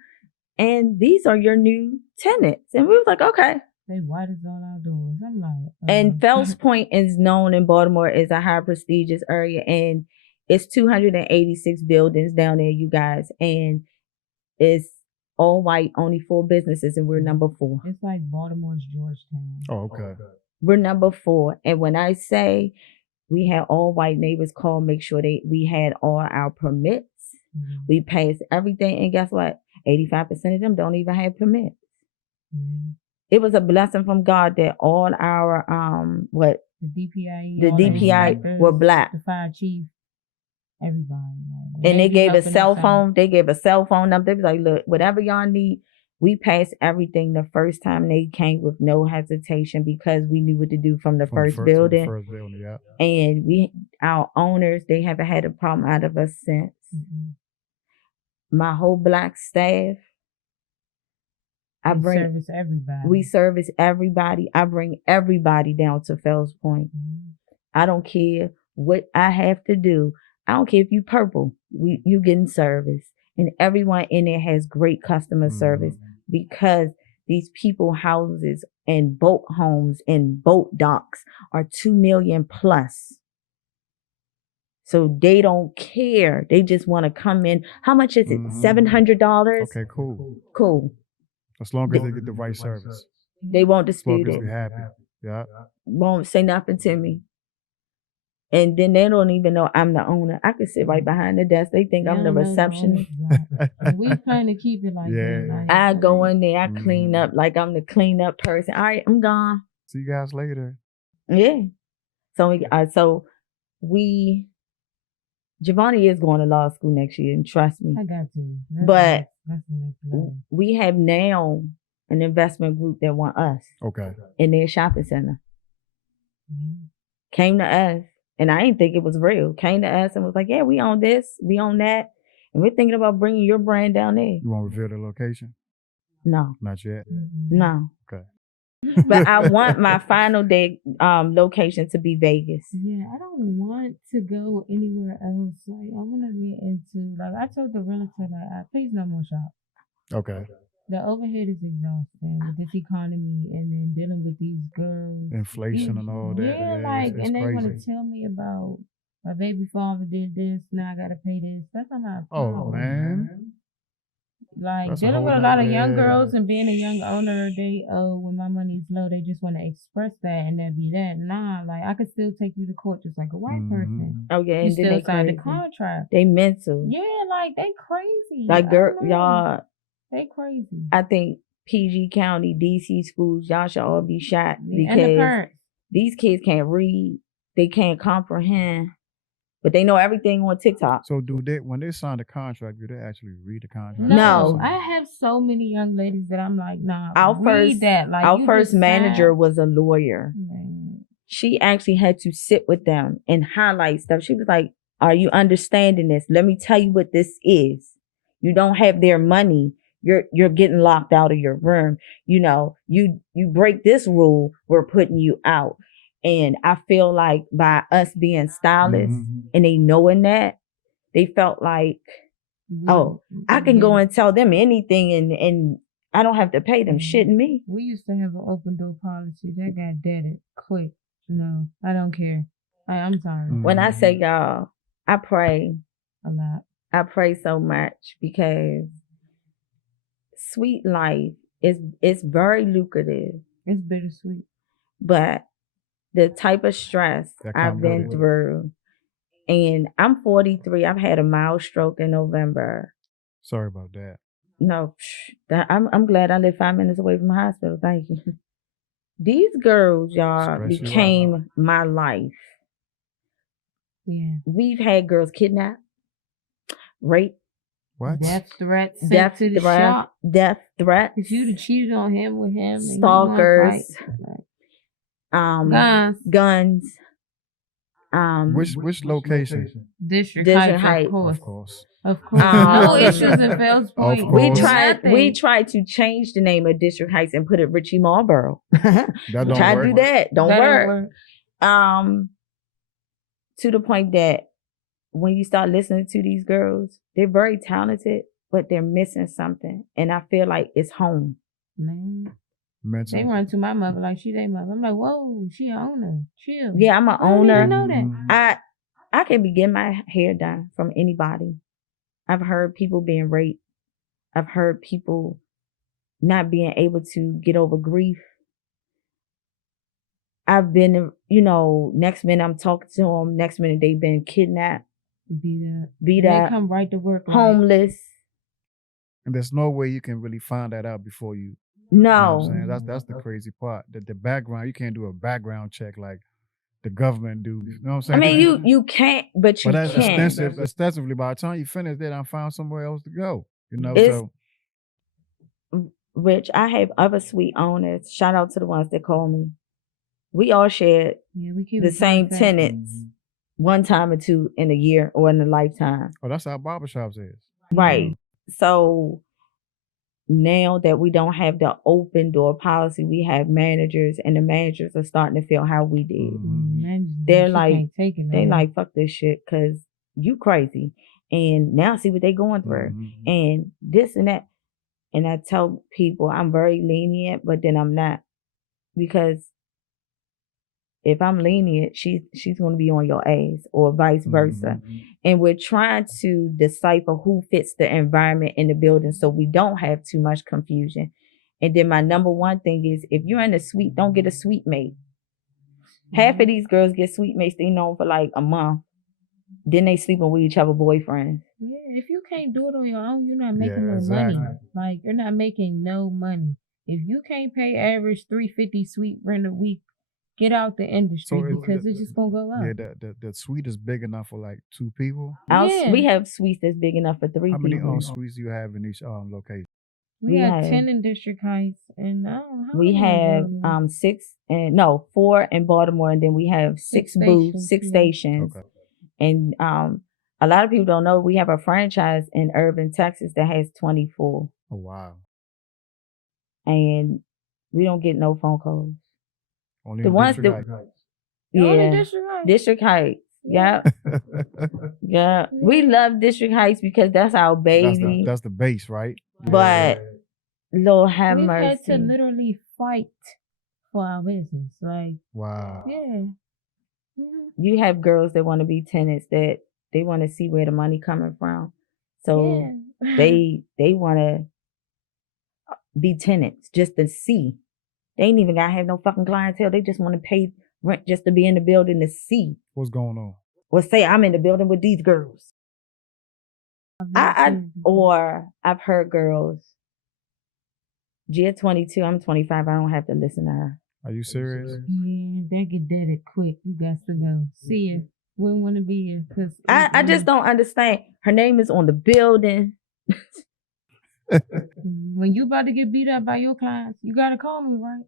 and these are your new tenants." And we was like, "Okay." They white as all outdoors. I'm like, And Fells Point is known in Baltimore as a high prestigious area, and it's 286 buildings down there, you guys, and it's all white, only 4 businesses, and we're number 4. it's like Baltimore's Georgetown. Oh, okay. We're number 4, and when I say we had all white neighbors call, make sure we had all our permits. Mhm. We passed everything, and guess what? 85% of them don't even have permits. Mhm. It was a blessing from God that all our The DPI, the all the DPI inspectors, were black. the fire chief, everybody. Like, And they be gave a helping us cell out. phone. They gave a cell phone number. They was like, "Look, whatever y'all need." We passed everything the first time they came with no hesitation because we knew what to do from the From first from building. the first building, yeah. And our owners, they haven't had a problem out of us since. Mhm. My whole black staff, We service everybody. we service everybody. I bring everybody down to Fells Point. Mhm. I don't care what I have to do. I don't care if you purple. You getting service. And everyone in there has great customer service because these people houses and boat homes and boat docks are 2 million plus. So they don't care. They just want to come in. How much is it? Mhm. $700? Okay, cool. Cool. As long as they get the right service. They won't As long dispute as it. we happy. Yeah. Won't say nothing to me. And then they don't even know I'm the owner. I could sit right behind the desk. They think I'm Yeah, the I know receptionist. owner's black. And we trying to keep it like Yeah. that. Like, I go ain't- in there, I clean Mhm. up like I'm the cleanup person. All right, I'm gone. See you guys later. Yeah. So Giovanni is going to law school next year, and trust me. I got to. That's But that's the next level. we have now an investment group that want us Okay. in their shopping center. Mhm. Came to us, and I didn't think it was real. Came to us and was like, "Yeah, we own this, we own that, and we're thinking about bringing your brand down there." You want to reveal the location? No, Not yet. Mhm. no. Okay. But I want my final day location to be Vegas. Yeah, I don't want to go anywhere else. Like, I want to get into, like, I told the realtor, like, please no more shop. Okay. The overhead is exhausting with this economy and then dealing with these girls. Inflation and all that. Yeah, like, it's and they want to crazy. tell me about my baby father did this, now I got to pay this. That's not my problem. Oh, man. Like, That's a dealing whole with a lot of nother- young yeah. girls and being a young owner, when my money's low, they just want to express that and that be that. Nah, like, I could still take you to court just like a white Mhm. person. Oh yeah, You and then still they signed the crazy. contract. They mental. Yeah, like, they crazy. Like I girl, don't know. y'all. They crazy. I think PG County, DC schools, y'all should all be shot And the because parents. these kids can't read, they can't comprehend, but they know everything on TikTok. So when they sign the contract, do they actually read the contract? No. I have so many young ladies that I'm like, nah, Our read first, that. Like, our you first just manager signed- was a lawyer. Man. She actually had to sit with them and highlight stuff. She was like, "Are you understanding this? Let me tell you what this is. You don't have their money. You're getting locked out of your room. You know, you break this rule, we're putting you out." And I feel like by us being stylists Mhm. and they knowing that, they felt like, oh, I can go and tell them anything and I don't have to pay them. Shitting me. We used to have an open door policy that got deaded quick. No, I don't care. I'm sorry. When I say y'all, I pray. A lot. I pray so much because sweet life is very lucrative, It's bittersweet. but the type of stress That I've come with been it. through, and I'm 43. I've had a mild stroke in November. Sorry about that. No, I'm glad I live 5 minutes away from the hospital. Thank you. These girls, y'all, Stress you out. became my life. Yeah. We've had girls kidnapped, raped, What? Death threats sent death to the threat, shop. death threats, If you'd have cheated on him with him, and stalkers, he wanna fight, like, guns. guns. Which location? District District Heights, Heights. of course. Of course. Of course. No Um, issues in Fells Point. Of course. we Nothing. tried to change the name of District Heights and put it Richie Marlboro. That We don't tried to work. do that. Don't That work. To the point that when you start listening to these girls, they're very talented, but they're missing something. And I feel like it's home. Man, they Mental. run to my mother like she their mother. I'm like, whoa, she an owner. Chill. Yeah, I'm an I didn't owner. even know that. I can be getting my hair done from anybody. I've heard people being raped. I've heard people not being able to get over grief. I've been, next minute I'm talking to them. Next minute they've been kidnapped, beat They up, come right to work. Like, homeless. And there's no way you can really find that out before you. You know what I'm No. saying? That's the crazy part. The background, you can't do a background check like the government do. You know what I'm saying? I mean, you can't, but you But that's can. extensively. By the time you finish that, I found somewhere else to go. You know, It's- so Rich, I have other sweet owners. Shout out to the ones that call me. We all shared yeah, we keep the it same contact. tenants one time or two in a year or in a lifetime. that's how barbershops is. Right. So now that we don't have the open door policy, we have managers, and the managers are starting to feel how we did. Man, They're she like- can't take it no They more. like, fuck this shit, because you crazy. And now see what they going through. Mhm. And this and that. And I tell people I'm very lenient, but then I'm not. Because if I'm lenient, she's going to be on your ass, or vice versa. And we're trying to decipher who fits the environment in the building so we don't have too much confusion. And then my number one thing is, if you're in a suite, don't get a suite mate. Half of these girls get suite mates, they known for like a month. Then they sleeping with each other boyfriends. Yeah, if you can't do it on your own, you're not making no exactly. money. Like, you're not making no money. If you can't pay average $350 suite rent a week, get out the industry, So because it's just gonna go up. Yeah, the suite is big enough for like 2 people. Yeah. We have suites that's big enough for 3 How many people. suites do you have in each location? we we had have- 10 in District Heights, and I don't know how We many in have Baltimore. 4 in Baltimore, and then we have 6 booths, 6 yeah. stations. Okay. And a lot of people don't know we have a franchise in Irving, Texas that has 24, Oh wow. and we don't get no phone calls. Only The in ones District that- Heights. Only Yeah, District Heights. District Heights. Yeah, yeah. We love District Heights because that's our baby. That's the base, right? But Lord have We've mercy. had to literally fight for our business. Like, Wow. yeah. You have girls that want to be tenants, that they want to see where the money coming from. So Yeah. they want to be tenants just to see. They ain't even gotta have no fucking clientele. They just want to pay rent just to be in the building to see. What's going on? Or say I'm in the building with these girls. I've heard girls. Gia 22, I'm 25. I don't have to listen to her. Are you serious? Yeah, they get dead quick. You got to go. See ya. Wouldn't want to be here. Cause I just don't understand. Her name is on the building. When you about to get beat up by your clients, you gotta call me, right?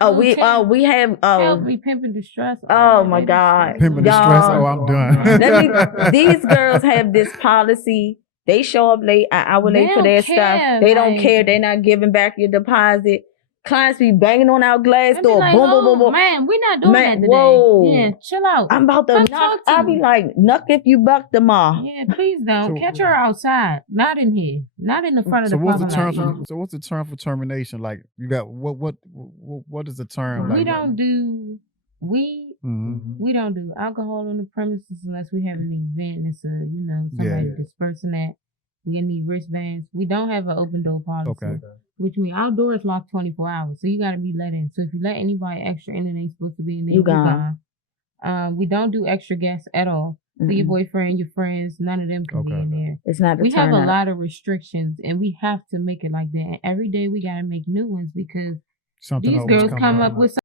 Oh, we have Help me, pimping distress. Oh my God. Pimping Y'all- distress. Oh, I'm done. these girls have this policy. They show up late, an hour They late for don't their care, stuff. They don't like- care. They're not giving back your deposit. Clients be banging on our glass I be door. like, Boom, boom, boom, oh, boom. man, we not doing Man, that today. whoa. Yeah, chill out. I'm about to Come knock. talk to I'll be me. like, knock if you buck them off. Yeah, please don't. So- Catch her outside. Not in here. Not in the front of So the what's the parking term? lot. So what's the term for termination? Like you got what is the term? We Like, don't do weed. Mhm. We don't do alcohol on the premises unless we have an event. It's somebody Yeah. dispersing that. We need wristbands. We don't have an open door policy. Okay. Which means our door is locked 24 hours. So you got to be let in. So if you let anybody extra in and ain't supposed to be in there, You you gone. gone. We don't do extra guests at all. So your Mm-mm. boyfriend, your friends, none of them can be Okay. in there. It's not the We have turn a up. lot of restrictions and we have to make it like that. And every day we got to make new ones because Something these always girls come come up with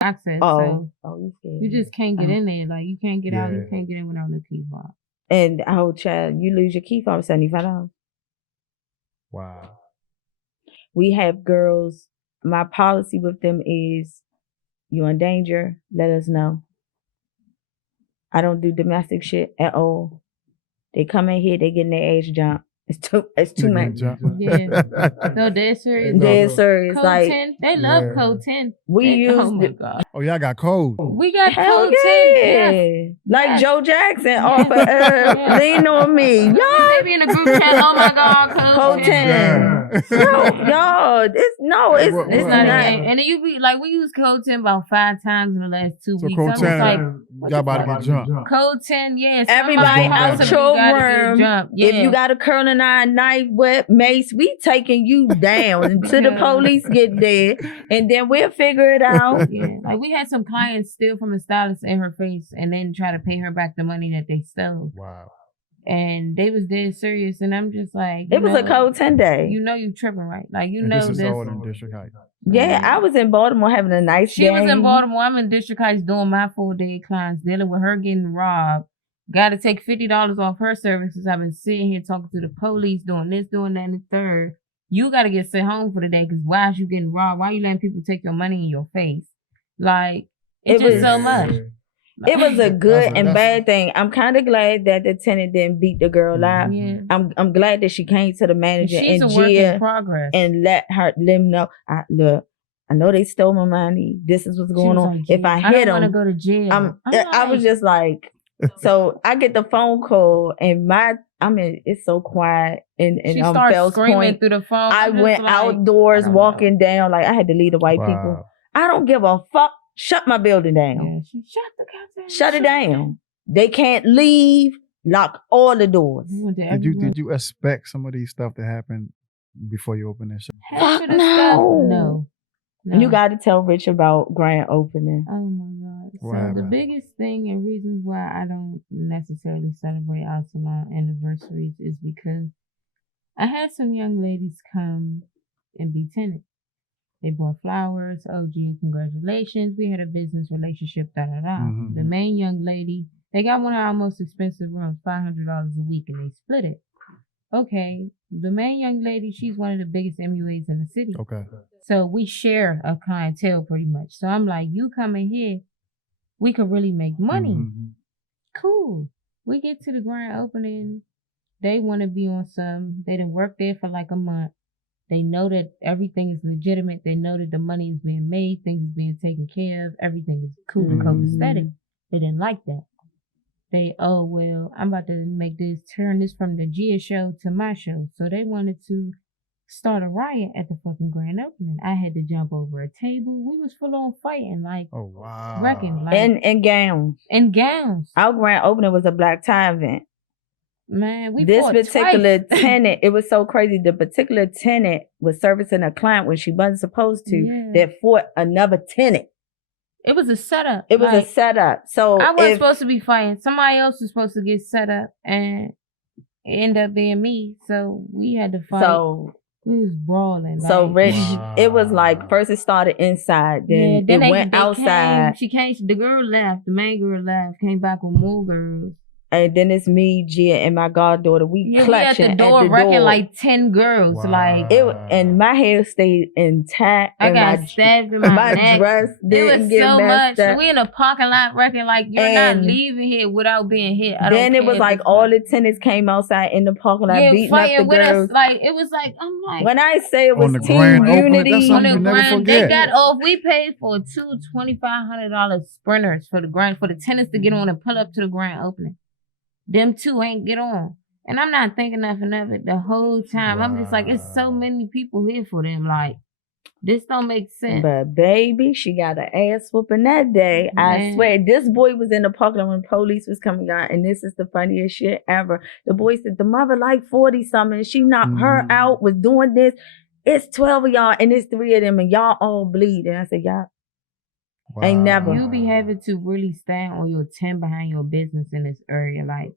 access. Oh, So you scared. you just can't get Oh. in there. Like you can't get out. You Yeah. can't get in without no key fob. And child, you lose your key fob, $75. Wow. We have girls. My policy with them is, you in danger, let us know. I don't do domestic shit at all. They come in here, they getting their age jumped. It's too much. Yeah. No, they're serious. Dead serious. Code Like 10. They love Yeah. Code 10. we They, use oh my God. Oh, y'all got code. We got hell Code yeah. 10. Yes. Like Yes. Joe Jackson Yes. off of Yes. Lean On Me. They Y'all be in a group chat. Oh my God, Code Code 10. 10. No, y'all, it's What- It's what- not a what- game. And then you be like, we use Code 10 about 5 times in the last 2 So weeks. Code I was 10, like, y'all about to get jumped. Code 10, yes. everybody Somebody out possibly your gotta get room. jumped. Yeah. If you got a curling iron, knife, whip, mace, we taking you down until the Yeah. police get there, and then we'll figure it out. Yeah, like we had some clients steal from a stylist in her face and then try to pay her back the money that they stole. Wow. And they was dead serious. And I'm just like, It was a Code 10 day. You know you tripping, right? Like you And know this is this. all in District Heights. Yeah, I was in Baltimore having a nice She day. was in Baltimore. I'm in District Heights doing my full day clients, dealing with her getting robbed. Got to take $50 off her services. I've been sitting here talking to the police, doing this, doing that, and the third. You got to get sent home for the day because why is you getting robbed? Why you letting people take your money in your face? Like, it's It just was- so much. It was a good and that's- bad thing. I'm kind of glad that the tenant didn't beat the girl out. Yeah. I'm glad that she came to the manager She's and a work in Gia progress. and let them know. Look, I know they stole my money. This is what's She going was on. like, if I "Gia, hit don't want to them, go to jail. I was just like, so I get the phone call and it's so quiet and she on starts Fells screaming Point. through the phone. I I'm just went like, outdoors I don't walking down like I had to leave the white people. Wow. I don't give a fuck. Shut my building down. Yeah, she shut the goddamn. Shut it down. They can't leave. Lock all the doors. We went to Did you everywhere. expect some of these stuff to happen before you open that shop? Half of the Fuck stuff, no. no. You got to tell Rich about grand opening. Oh my God. What So the happened? biggest thing and reasons why I don't necessarily celebrate our salon anniversaries is because I had some young ladies come and be tenants. They brought flowers, OG, congratulations. We had a business relationship, da da da. Mhm. The main young lady, they got one of our most expensive rooms, $500 a week, and they split it. Okay, the main young lady, she's one of the biggest MUAs in the city. Okay. So we share a clientele pretty much. So I'm like, you come in here, we could really make money. Mhm. Cool. We get to the grand opening. They want to be on some. They done work there for like a month. They know that everything is legitimate. They know that the money is being made, things is being taken care of, everything is cool and copacetic. They didn't like that. Oh, well, I'm about to turn this from the Gia show to my show. So they wanted to start a riot at the fucking grand opening. I had to jump over a table. We was full on fighting, like Oh wow. wrecking, like And gowns. in gowns. Our grand opening was a black tie event. Man, we This fought particular twice. tenant, it was so crazy. The particular tenant was servicing a client when she wasn't supposed to. Yeah. That fought another tenant. It was a setup. It was like, a setup. So I wasn't if, supposed to be fighting. Somebody else was supposed to get set up, and it ended up being me. So we had to fight. so we was brawling. so like, Rich, Wow. it was like first it started inside, then yeah, it they went outside, The girl left. The main girl left. Came back with more girls. and then it's me, Gia, and my goddaughter. We Yeah, we at clutching the door, at the wrecking door. like 10 girls. Wow. Like And my hair stayed intact. I and got my, stabbed in my, my neck. dress It didn't was get so much. messed up. We in a parking lot wrecking like you're not And leaving here without being hit. I Then don't it was care like if it's all like- the tenants came outside in the parking lot yeah, beating up fighting the with girls. us. Like it was like I'm like When I say it was On the team grand opening, unity, that's on something the you never grand, they forget. got off. We paid for two $2,500 sprinters for the tenants to get on and pull up to the grand opening. Them two ain't get on, and I'm not thinking nothing of it the whole time. I'm just like, it's so Wow. many people here for them. Like this don't make sense. but baby, she got an ass whooping that day. I Man. swear, this boy was in the parking lot when police was coming out, and this is the funniest shit ever. The boy said the mother like 40 something. She knocked her Mhm. out, was doing this. It's 12 of y'all, and it's 3 of them, and y'all all bleed. And I said, y'all. Ain't never. You be having to really stand on your 10 behind your business in this area. Like,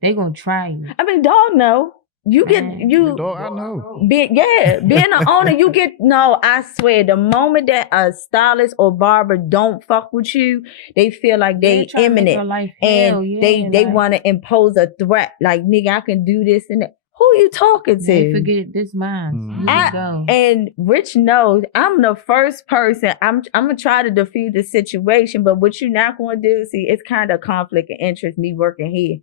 they gonna try you. I mean, dog, no. You get Man. you Dog, I know. being an owner, you get no. I swear, the moment that a stylist or barber don't fuck with you, they feel like They're they trying to make your imminent, life and hell, yeah, they like, want to impose a threat. Like, nigga, I can do this and that. Who you talking to? they forget this mine. Mhm. You I- can go. And Rich knows I'm the first person. I'm gonna try to defuse the situation, but what you not gonna do? See, it's kind of conflict of interest. Me working here.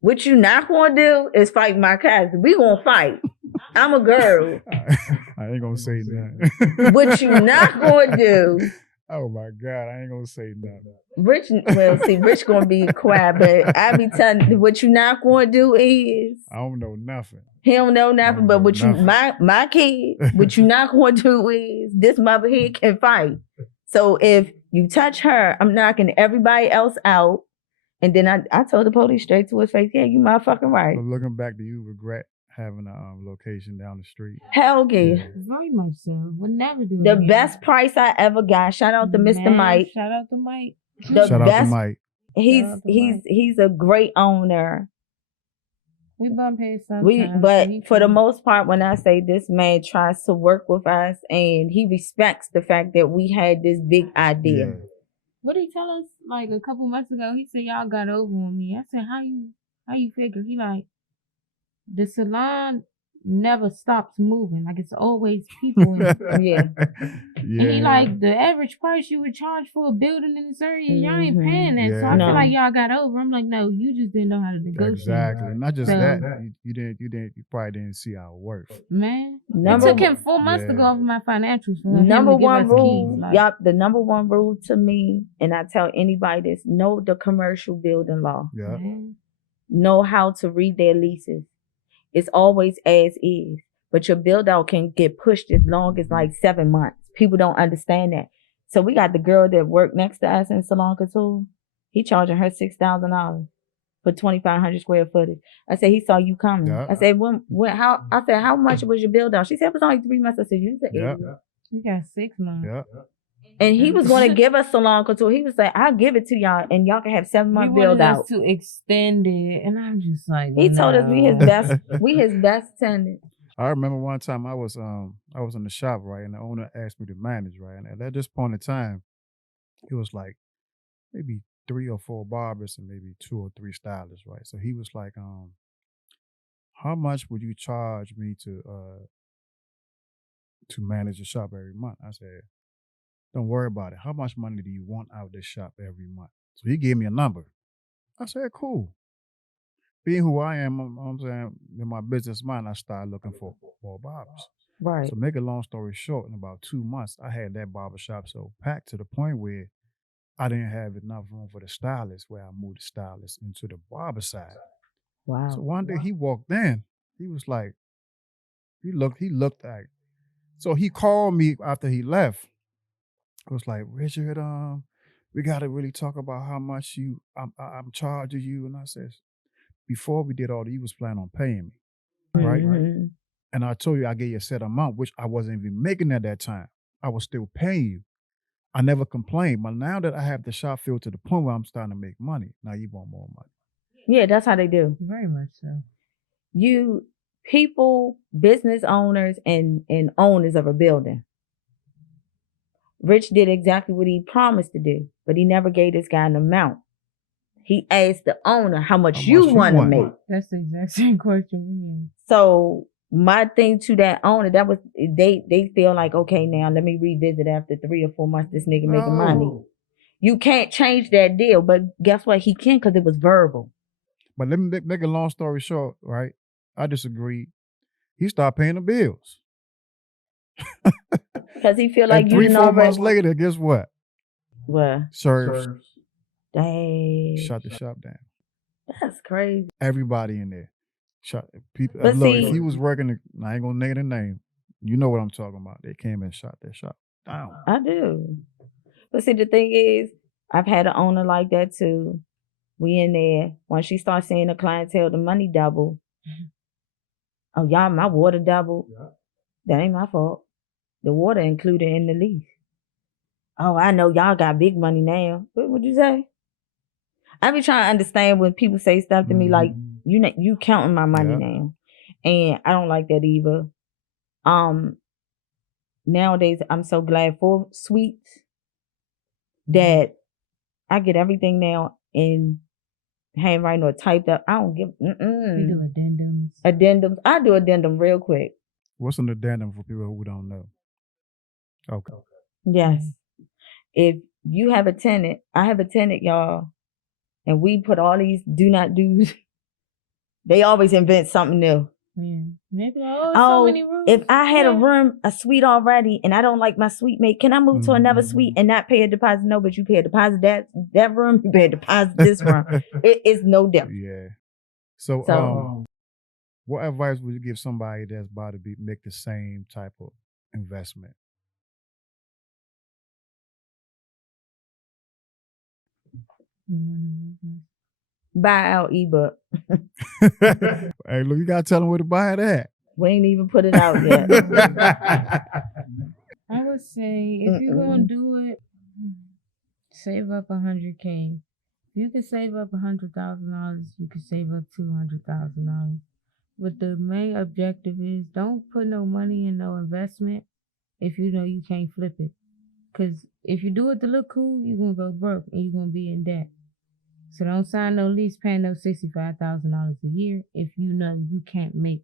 What you not gonna do is fight my cousin. We gonna fight. I'm a girl. I ain't gonna say nothing. What you not gonna do? Oh my God, I ain't gonna say nothing. Rich, well, see, Rich gonna be quiet, but I be telling you, what you not gonna do is I don't know nothing. he don't know nothing. But what you, Nothing. my kid, what you not gonna do is this mother here can fight. So if you touch her, I'm knocking everybody else out. And then I told the police straight to his face, yeah, you motherfucking right. But looking back, do you regret having a location down the street? Hell yeah. Very much so. Would never do it The again. best price I ever got. Shout out to Mr. Man, Mike. Shout out to Mike. The Shout out best. to Mike. He's Shout out to Mike. he's a great owner. We bump heads sometimes. But he for the cool. most part, when I say this man tries to work with us and he respects the fact that we had this big idea. Yeah. What did he tell us like a couple months ago? He said y'all got over on me. I said, how you figure? He like, the salon never stops moving. Like, it's always people in it. Yeah. And he like, the average price you would charge for a building in this area, y'all ain't Mhm. paying that. So Yeah. I No. feel like y'all got over. I'm like, no, you just didn't know how to negotiate. Exactly. Not just So- that. You probably didn't see our worth. Man, Number it took one- him 4 months to go Yeah. over my financials for him Number to give one us rule, keys. Like, yup, the number one rule to me, and I tell anybody this, know the commercial building law. Yeah. man. Know how to read their leases. It's always as is. But your build out can get pushed as long as like 7 months. People don't understand that. So we got the girl that worked next to us in Salon Couture. He charging her $6,000 for 2,500 square footage. I said, he saw you coming. Yeah. I said, how much was your build out? She said, it was only 3 months. I said, you said Yeah. 8 months. We got 6 months. Yeah. And he was going to give us Salon Couture. He was like, I'll give it to y'all and y'all can have 7 He month wanted build out. us to extend it, and I'm just like, He told us we his no. best, we his best tenant. I remember one time I was in the shop, right, and the owner asked me to manage, right, and at this point in time, it was like maybe 3 or 4 barbers and maybe 2 or 3 stylists, right. So he was like, how much would you charge me to manage the shop every month? I said, don't worry about it. How much money do you want out of this shop every month? So he gave me a number. I said, cool. Being who I am, I'm saying, in my business mind, I started looking for more barbers. Right. So make a long story short, in about 2 months, I had that barbershop so packed to the point where I didn't have enough room for the stylist, where I moved the stylist into the barber side. Wow. So one day he walked in, he was like, he looked like, so he called me after he left. I was like, Richard, we got to really talk about how much I'm charging you. And I said, before we did all that, you was planning on paying me, right? Mhm. And I told you I gave you a set amount, which I wasn't even making at that time. I was still paying you. I never complained. But now that I have the shop filled to the point where I'm starting to make money, now you want more money. Yeah, that's how they do. Very much so. You people, business owners and owners of a building. Rich did exactly what he promised to do, but he never gave this guy an amount. He asked the owner how much you want to make. That's the exact same question So my thing to that owner, that was they feel like, okay, now let me revisit after 3 or 4 months. This nigga making money. No. You can't change that deal, but guess what? He can because it was verbal. But let me make a long story short, right? I disagreed. He started paying the bills. Because he feel like And you 3, didn't 4 months already. later, guess what? Well, Serves. dang, Shut the shop down. that's crazy. Everybody in there. Shut people. But Look, see- if he was working, I ain't gonna name the name. You know what I'm talking about. They came and shot that shop down. I do. But see, the thing is, I've had an owner like that too. We in there. Once she starts seeing the clientele, the money double. Oh, y'all, my water doubled. That ain't my fault. The water included in the lease. Oh, I know y'all got big money now. What'd you say? I be trying to understand when people say stuff to me like, you counting my money Yeah. now. And I don't like that either. Nowadays I'm so glad for suites that I get everything now in handwriting or typed up. I don't give You do addendums. addendums. I do addendum real quick. What's an addendum for people who don't know? Okay. Yes. If you have a tenant, I have a tenant, y'all, and we put all these do not do's. They always invent something new. Yeah. Maybe so many rooms. If I had a suite already and I don't like my suite mate, can I move to another suite and not pay a deposit? No, but you pay a deposit that room, you pay a deposit this room. It is no different. Yeah. So what advice would you give somebody that's about to make the same type of investment? Buy our ebook. Hey, look, you gotta tell them where to buy it at. We ain't even put it out yet. I would say if you're gonna do it, save up $100K. If you can save up $100,000, you can save up $200,000. But the main objective is don't put no money in no investment if you know you can't flip it. Because if you do it to look cool, you're gonna go broke and you're gonna be in debt. So don't sign no lease paying no $65,000 a year if you know you can't make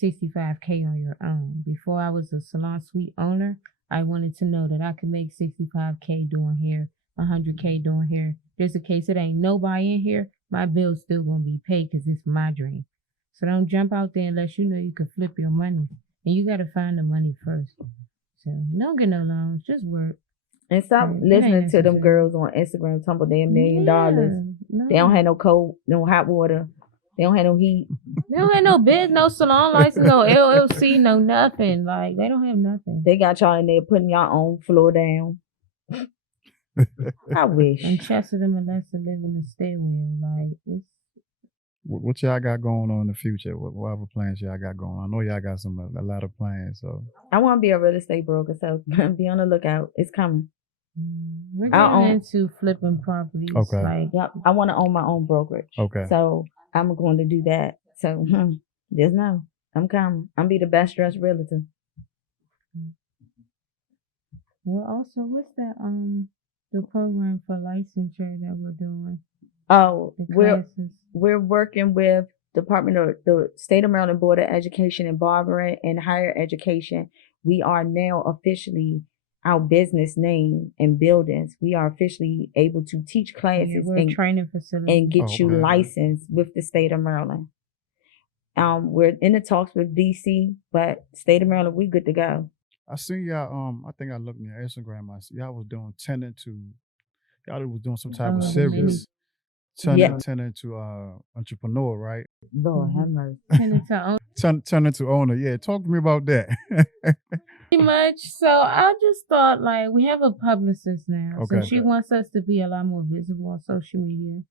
$65K on your own. Before I was a salon suite owner, I wanted to know that I could make $65K doing hair, $100K doing hair. There's a case it ain't nobody in here, my bill's still gonna be paid because it's my dream. So don't jump out there unless you know you can flip your money. And you gotta find the money first. So don't get no loans, just work. And stop listening to them girls on Instagram talking about they $1 million. No. They don't have no cold, no hot water. They don't have no heat. They don't have no biz, no salon license, no LLC, no nothing. Like, they don't have nothing. They got y'all in there putting y'all own floor down. I wish. And Chester and Melissa live in the stairwell. Like, it's... What y'all got going on in the future? What other plans y'all got going on? I know y'all got a lot of plans. So I want to be a real estate broker, so be on the lookout. It's coming. We're getting into flipping properties. Okay. Like, yep, I want to own my own brokerage. Okay. So I'm going to do that. So just know I'm coming. I'm be the best dressed realtor. Well, also, what's that? The program for licensure that we're doing. Oh, we're working with the State of Maryland Board of Education and Barbara and Higher Education. We are now officially our business name and buildings. We are officially able to teach classes and training facilities and get you licensed with the State of Maryland. We're in the talks with DC, but State of Maryland, we good to go. I see y'all. I think I looked on your Instagram. I see y'all was doing y'all was doing some type of series. Turning to entrepreneur, right? Lord have mercy. Turn into owner. Yeah, talk to me about that. Pretty much. So I just thought, like, we have a publicist now. Okay. So she wants us to be a lot more visible on social media.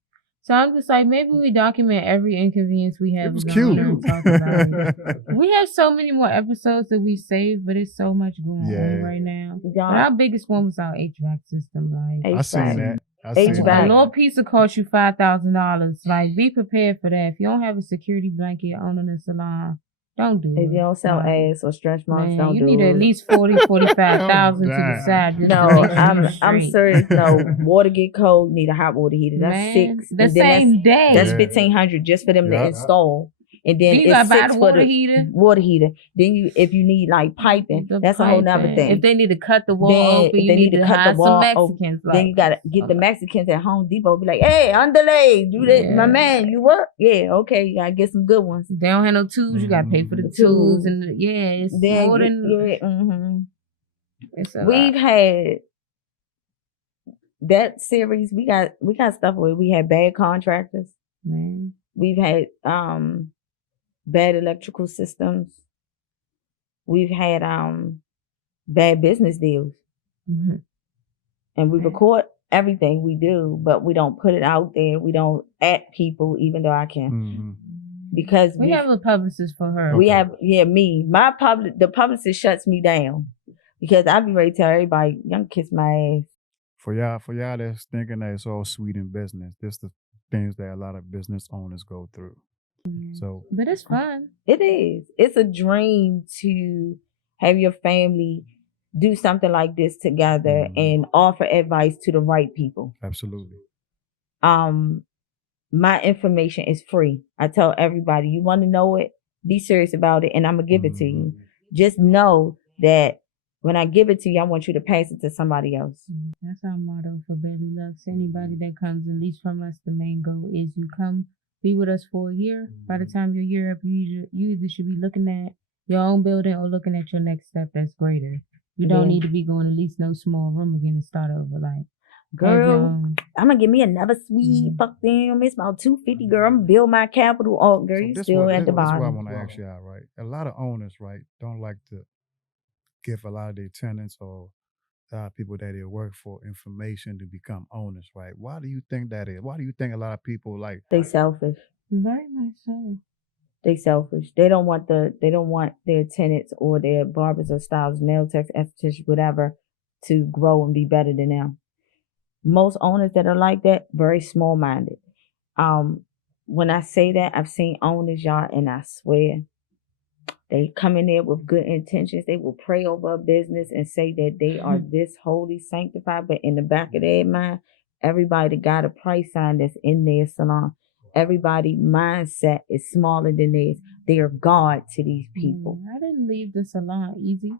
So I'm just like, maybe we document every inconvenience we have. It was cute. And talk about it. We have so many more episodes that we saved, but it's so much going on right now. But our biggest one was our HVAC system. Like, I seen that. HVAC. A little pizza cost you $5,000. Like, be prepared for that. If you don't have a security blanket owning a salon, don't do it. If you don't sell ass or stretch marks, don't do it. You need at least 45,000 to the side. No, I'm serious. No, water get cold. Need a hot water heater. That's $6. The same day. That's $1,500 just for them to install. And then you gotta buy the water heater. Water heater. Then if you need like piping, that's a whole nother thing. If they need to cut the wall open, you need to cut the wall open. Then you gotta get the Mexicans at Home Depot. Be like, hey, underlay, do that, my man. You work? Yeah, okay. You gotta get some good ones. They don't have no tools. You gotta pay for the tools, and it's more than. We've had that series. We got stuff where we had bad contractors. Man. We've had bad electrical systems. We've had bad business deals. Mm-hmm. And we record everything we do, but we don't put it out there. We don't at people, even though I can. Mm-hmm. Because we have a publicist for her. We have, me. The publicist shuts me down because I be ready to tell everybody, y'all kiss my ass. For y'all that's thinking that it's all sweet in business, this the things that a lot of business owners go through. So But it's fun. It is. It's a dream to have your family do something like this together and offer advice to the right people. absolutely. My information is free. I tell everybody, you want to know it, be serious about it, and I'm gonna give it to you. Just know that when I give it to you, I want you to pass it to somebody else. That's our motto for Belly Loves. Anybody that comes and leaves from us, the main goal is you come be with us for a year. By the time your year up, you either should be looking at your own building or looking at your next step that's greater. You don't need to be going to lease no small room again and start over. Like, girl, I'm gonna give me another suite. Fuck them. It's about $250, girl. I'm gonna build my capital. Oh, girl, you still at the That's what I bottom. want to ask you out, right? A lot of owners, right, don't like to give a lot of their tenants or people that they work for information to become owners, right? Why do you think that is? Why do you think a lot of people like They selfish. very much so. They selfish. They don't want their tenants or their barbers or stylists, nail techs, estheticians, whatever, to grow and be better than them. Most owners that are like that, very small minded. When I say that, I've seen owners, y'all, and I swear they come in there with good intentions. They will pray over a business and say that they are this holy, sanctified, but in the back of their mind, everybody got a price sign that's in their salon. Everybody mindset is smaller than theirs. They are God to these people. I didn't leave the salon easy.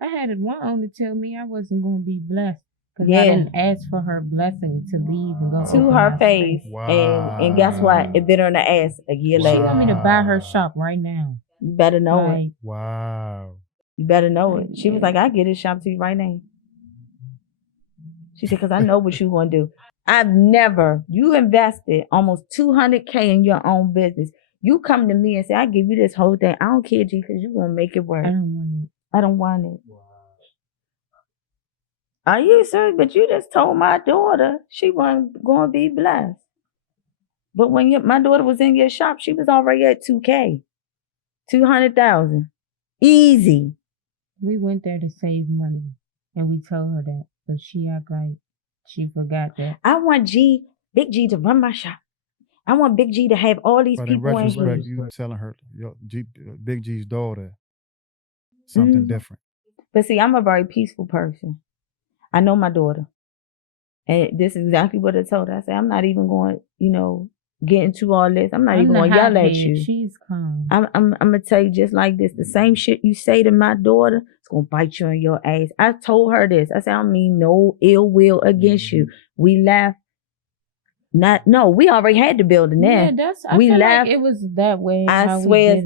I had one owner tell me I wasn't going to be blessed because I didn't ask for her blessing to leave and go to her face. And guess what? It bit her in the ass a year later. She want me to buy her shop right now. You better know it. Wow. You better know it. She was like, I get this shop to you right now. She said, because I know what you want to do. You invested almost $200K in your own business. You come to me and say, I give you this whole thing. I don't care, G, because you're going to make it work. I don't want it. Wow. Are you serious? But you just told my daughter she wasn't going to be blessed. But when my daughter was in your shop, she was already at $2K. $200,000. Easy. We went there to save money, and we told her that, but she act like she forgot that. I want Big G to run my shop. I want Big G to have all these people in here. You telling her Big G's daughter something different. But see, I'm a very peaceful person. I know my daughter. And this is exactly what I told her. I said, I'm not even going, get into all this. I'm not even going to yell at you. She's calm. I'm going to tell you just like this. The same shit you say to my daughter, it's going to bite you in your ass. I told her this. I said, I don't mean no ill will against you. We left. We already had the building there. Yeah, I feel like it was that way. I swear,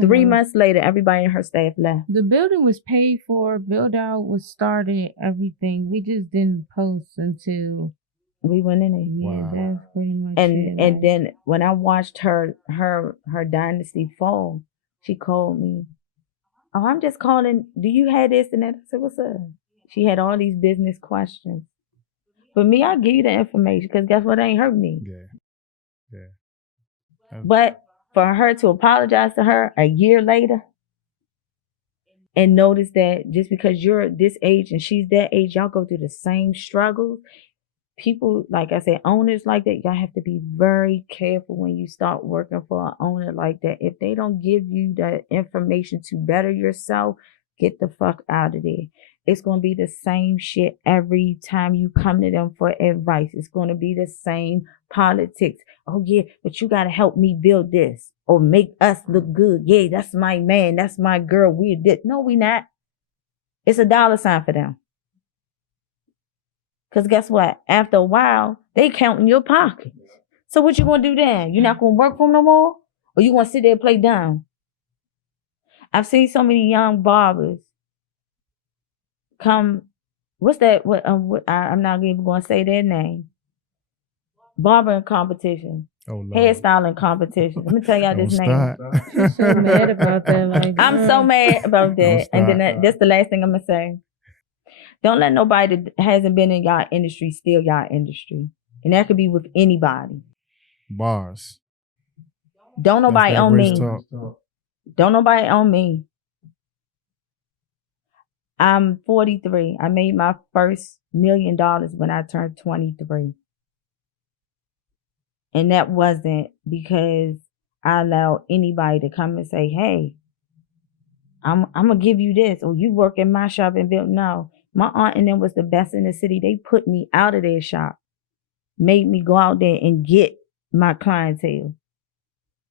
3 months later, everybody in her staff left. The building was paid for, build out was started, everything. We just didn't post until we went in it. Yeah, that's pretty much it. And then when I watched her dynasty fall, she called me. Oh, I'm just calling. Do you have this and that? I said, what's up? She had all these business questions. For me, I'll give you the information because guess what? It ain't hurt me. Yeah. But for her to apologize to her a year later and notice that just because you're this age and she's that age, y'all go through the same struggles. People, like I said, owners like that, y'all have to be very careful when you start working for an owner like that. If they don't give you the information to better yourself, get the fuck out of there. It's going to be the same shit every time you come to them for advice. It's going to be the same politics. Oh, yeah, but you got to help me build this or make us look good. Yeah, that's my man. That's my girl. We're this. No, we not. It's a dollar sign for them. Because guess what? After a while, they count in your pockets. So what you going to do then? You're not going to work for them no more? Or you going to sit there and play dumb? I've seen so many young barbers come, what's that? I'm not even going to say their name. Barbering competition. Oh, hairstyling competition. Let me tell y'all this name. She's so mad about that. I'm so mad about that. And then that's the last thing I'm going to say. Don't let nobody that hasn't been in y'all industry steal y'all industry. And that could be with anybody. Bars. Don't nobody own me. Don't nobody own me. I'm 43. I made my first $1 million when I turned 23. And that wasn't because I allow anybody to come and say, hey, I'm gonna give you this, or you work in my shop and build. No, my aunt and them was the best in the city. They put me out of their shop, made me go out there and get my clientele.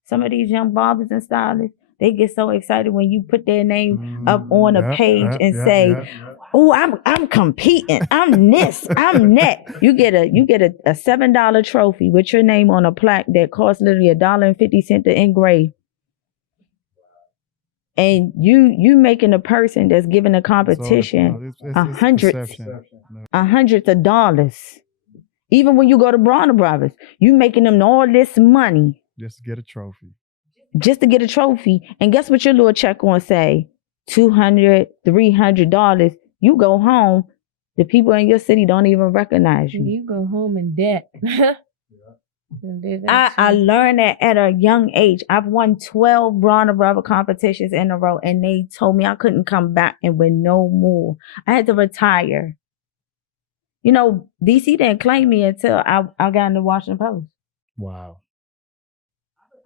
Some of these young barbers and stylists, they get so excited when you put their name up on a page and say, "Oh, I'm competing. I'm this. I'm that." You get a $7 trophy with your name on a plaque that costs literally $1.50 to engrave. And you making a person that's giving a competition hundreds of dollars. Even when you go to Bronner Brothers, you making them all this money just to get a trophy. And guess what your little check gonna say? $200, $300. You go home, the people in your city don't even recognize you. You go home in debt. I learned that at a young age. I've won 12 Bronner Brother competitions in a row, and they told me I couldn't come back and win no more. I had to retire. You know, DC didn't claim me until I got in the Washington Post. Wow.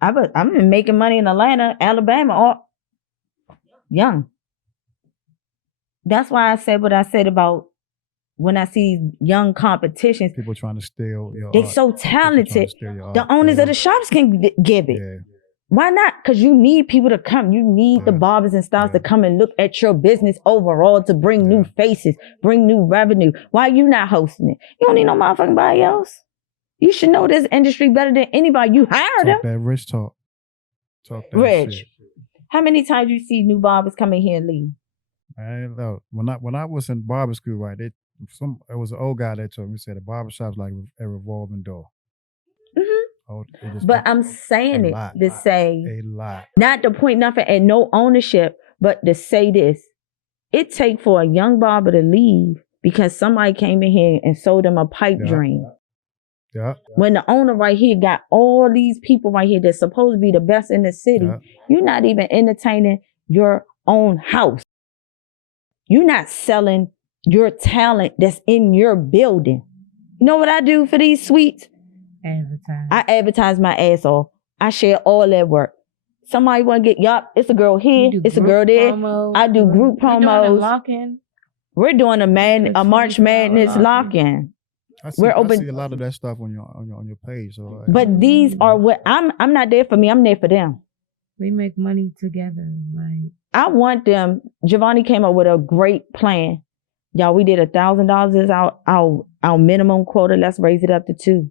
I've been making money in Atlanta, Alabama, all young. That's why I said what I said about when I see young competitions. People trying to steal your They art. so talented. The owners of the shops can give it. Yeah. Why not? Because you need people to come. You need the barbers and stylists to come and look at your business overall to bring new faces, bring new revenue. Why you not hosting it? You don't need no motherfucking body else. You should know this industry better than anybody. You hired them. That rich talk. Talk that Rich. shit. How many times you see new barbers come in here and leave? I don't know. When I was in barber school, right? It was an old guy that told me, said a barbershop's like a revolving door. But I'm saying it to say a lot. Not to point nothing at no ownership, but to say this. It take for a young barber to leave because somebody came in here and sold them a pipe dream. Yeah. When the owner right here got all these people right here that's supposed to be the best in the city, you're not even entertaining your own house. You're not selling your talent that's in your building. You know what I do for these suites? I advertise my ass off. I share all that work. Somebody want to get, it's a girl here, it's a girl there. Promos. I do group promos. We're doing a March Madness lock-in. I see a lot of that stuff on your page. So but these are what I'm not there for me. I'm there for them. We make money together. Like I want them. Giovanni came up with a great plan. Y'all, we did $1,000 is our minimum quota. Let's raise it up to $2,000.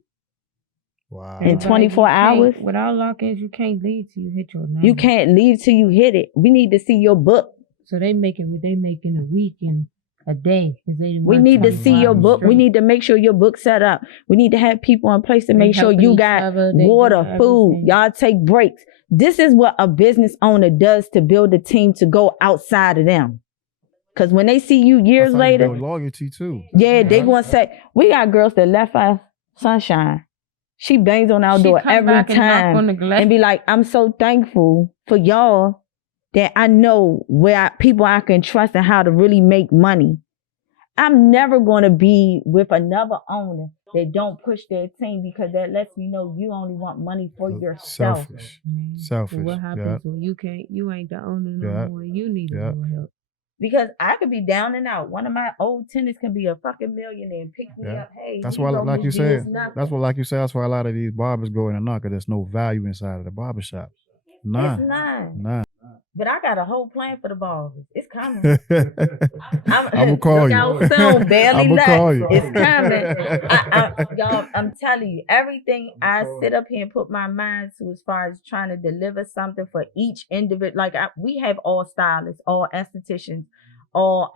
Wow. In 24 hours. Without lock-ins, you can't leave till you hit your number. You can't leave till you hit it. We need to see your book. So they making what they make in a week and a day. We need to see your book. We need to make sure your book's set up. We need to have people in place to make sure you got water, food. Y'all take breaks. This is what a business owner does to build a team to go outside of them. Because when they see you years later, build loyalty too. Yeah, they gonna say, we got girls that left us Sunshine. She bangs on our door every time and be like, I'm so thankful for y'all that I know people I can trust and how to really make money. I'm never going to be with another owner that don't push their team because that lets me know you only want money for yourself. Selfish. What happens when you ain't the owner no more? You need a little help. Because I could be down and out. One of my old tenants can be a fucking millionaire and pick me up. Hey, that's why, like you said, that's why a lot of these barbers go in and knock, because there's no value inside of the barbershop. None. But I got a whole plan for the barbers. It's coming. I'm gonna call you. Soon, barely I'm gonna call you. It's coming. Y'all, I'm telling you, everything I sit up here and put my mind to as far as trying to deliver something for each individual. Like we have all stylists, all estheticians, all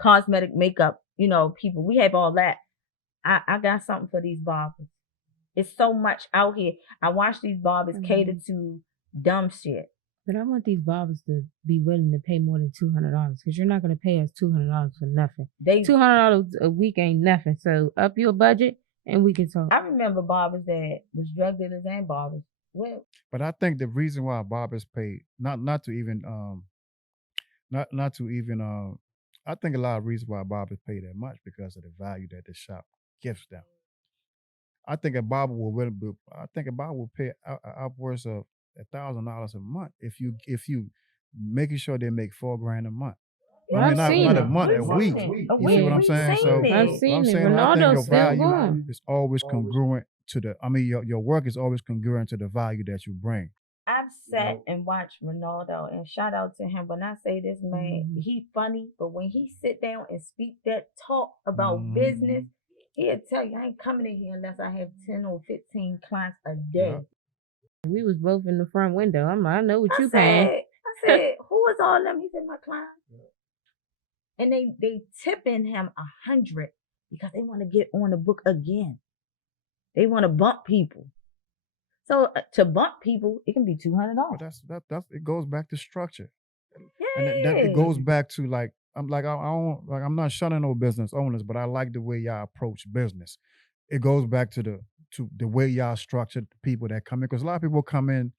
cosmetic makeup, people. We have all that. I got something for these barbers. It's so much out here. I watch these barbers cater to dumb shit. But I want these barbers to be willing to pay more than $200 because you're not going to pay us $200 for nothing. $200 a week ain't nothing. So up your budget and we can talk. I remember barbers that was drug dealers and barbers. Well, but I think the reason why barbers pay I think a lot of reasons why barbers pay that much because of the value that the shop gives them. I think a barber will pay upwards of $1,000 a month if you making sure they make $4,000 a month. Well, I I've mean, seen not a it. month, a week. You see what I'm saying? So I've what seen I'm it. saying, I think your Ronaldo's still value going. is always congruent to the. I mean, your work is always congruent to the value that you bring. I've sat and watched Ronaldo, and shout out to him. When I say this man, Mhm. he funny, but when he sit down and speak that talk about Mhm. business, he'll tell you, I ain't coming in here unless I have 10 or 15 clients a day. Yeah. We was both in the front window. I'm like, I know what I you paying. said, who is all them? He said, my clients. And they tipping him 100 because they want to get on the book again. They want to bump people. So to bump people, it can be $200. But that's it goes back to structure. Yeah, And that it goes back to like I don't like I'm not shunning no business owners, but I like the way y'all approach business. It goes back to the way y'all structure the people that come in, because a lot of people come in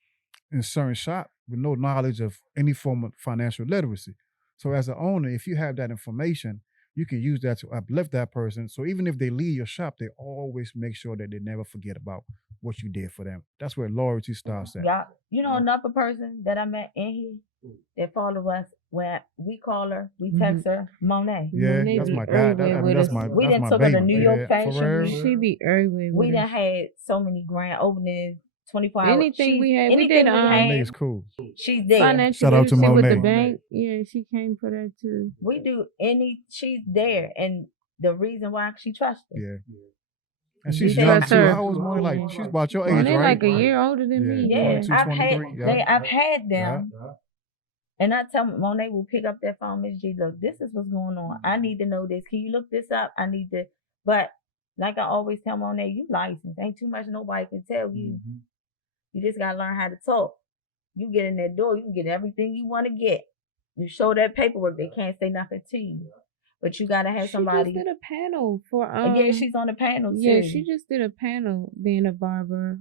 certain shop with no knowledge of any form of financial literacy. So as an owner, if you have that information, you can use that to uplift that person. So even if they leave your shop, they always make sure that they never forget about what you did for them. That's where loyalty starts at. yeah. You know another person that I met in here that follow us, where we call her, we text her, Monet. Yeah, Monet that's be my guy. everywhere with That's us. my We that's done my took her to baby. New York Yeah, Fashion for real. Week. She be everywhere We with done us. had so many grand openings, 24 hours. Anything we had, we did Monet's cool. She's there. financial Shout out to literacy with the Monet. bank. Yeah, she came for that too. We do she's there, and the reason why she trusts us. Yeah. And We she's young trust too. her. How old is Monet? Like she's about your age, Monet right? like a year older than me. Yeah, 22, I've 23. Yeah. I've had them, Yeah. and I tell Monet will pick up that phone, Miss G. Look, this is what's going on. I need to know this. Can you look this up? I need to. But like I always tell Monet, you licensed. Ain't too much nobody can tell you. Mhm. You just gotta learn how to talk. You get in that door, you can get everything you want to get. You show that paperwork, they can't say nothing to you. But you gotta have somebody. She just did a panel for Yeah, she's on the panel too. Yeah, she just did a panel being a barber,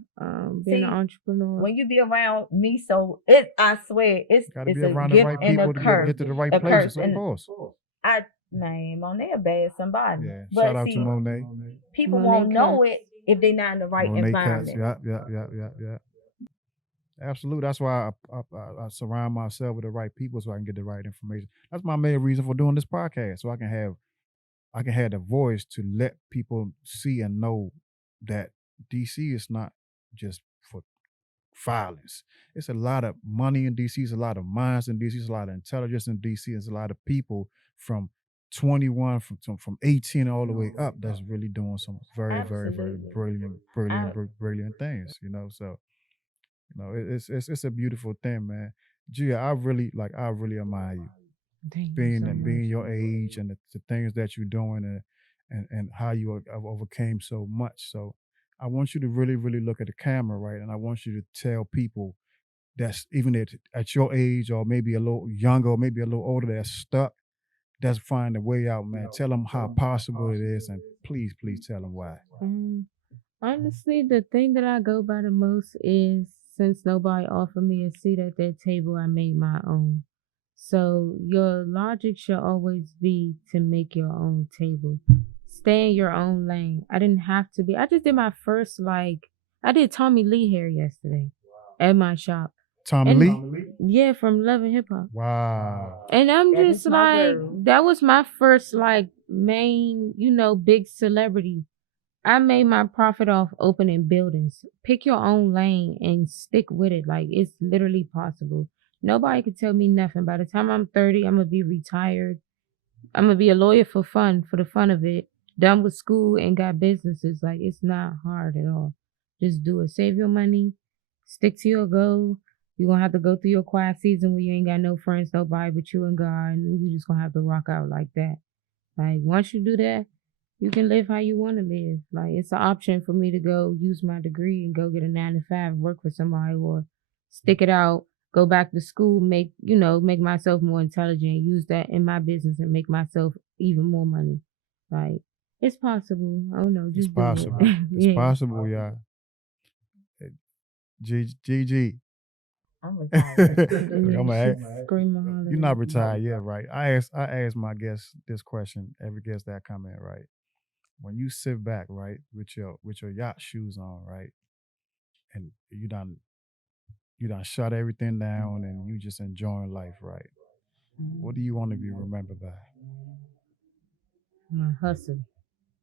being an entrepreneur. When you be around me, so I swear it's Gotta it's be a around the gift right and people a to curse. get to the right A places, curse. of And course. Monet a bad somebody. Yeah. But Shout out see, to Monet. people Monet won't know Cuts. it if they're not in the right Monet Cuts. environment. Yeah. Absolutely. That's why I surround myself with the right people so I can get the right information. That's my main reason for doing this podcast. So I can have the voice to let people see and know that DC is not just for violence. It's a lot of money in DC. It's a lot of minds in DC. It's a lot of intelligence in DC. It's a lot of people from 21, from 18 all the way up that's really doing some very, very, very brilliant things. So it's a beautiful thing, man. Gia, I really admire you Thank you being so much. being your age and the things that you're doing and how you have overcame so much. So I want you to really, really look at the camera, right? And I want you to tell people that's even at your age or maybe a little younger or maybe a little older that's stuck, that's find a way out, man. Tell them how possible it is, and please tell them why. Honestly, the thing that I go by the most is, since nobody offered me a seat at that table, I made my own. So your logic should always be to make your own table. Stay in your own lane. I didn't have to be. I just did my first, I did Tommy Lee hair yesterday at my shop. Tommy Lee? Yeah, from Love and Hip Hop. Wow. And I'm That just is my girl. that was my first main, big celebrity. I made my profit off opening buildings. Pick your own lane and stick with it. It's literally possible. Nobody can tell me nothing. By the time I'm 30, I'm going to be retired. I'm going to be a lawyer for the fun of it. Done with school and got businesses. It's not hard at all. Just do it. Save your money. Stick to your goal. You're going to have to go through your quiet season where you ain't got no friends, nobody but you and God. And you just going to have to rock out like that. Once you do that, you can live how you want to live. It's an option for me to go use my degree and go get a 9-to-5, work for somebody, or stick it out, go back to school, make myself more intelligent, use that in my business and make myself even more money. It's possible. I don't know. Just It's possible. do it. It's possible, y'all. GG. I'm retired. You're not retired yet, right? I ask my guests this question, every guest that come in, right? When you sit back, right, with your yacht shoes on, right, and you you done shut everything down and you just enjoying life, right? What do you want to be remembered by? My hustle.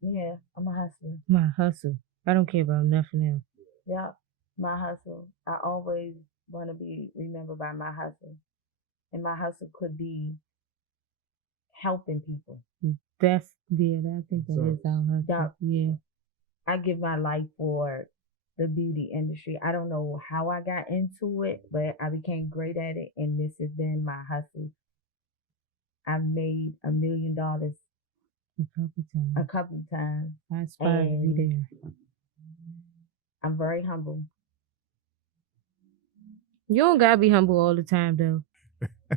Yeah, I'm a hustler. My hustle. I don't care about nothing else. Yeah, my hustle. I always want to be remembered by my hustle. And my hustle could be helping people. That's I think that is our hustle. Yeah. Yeah. I give my life for the beauty industry. I don't know how I got into it, but I became great at it, and this has been my hustle. I've made $1 million A couple times. a couple of times. I aspire to be there. I'm very humble. You don't gotta be humble all the time though.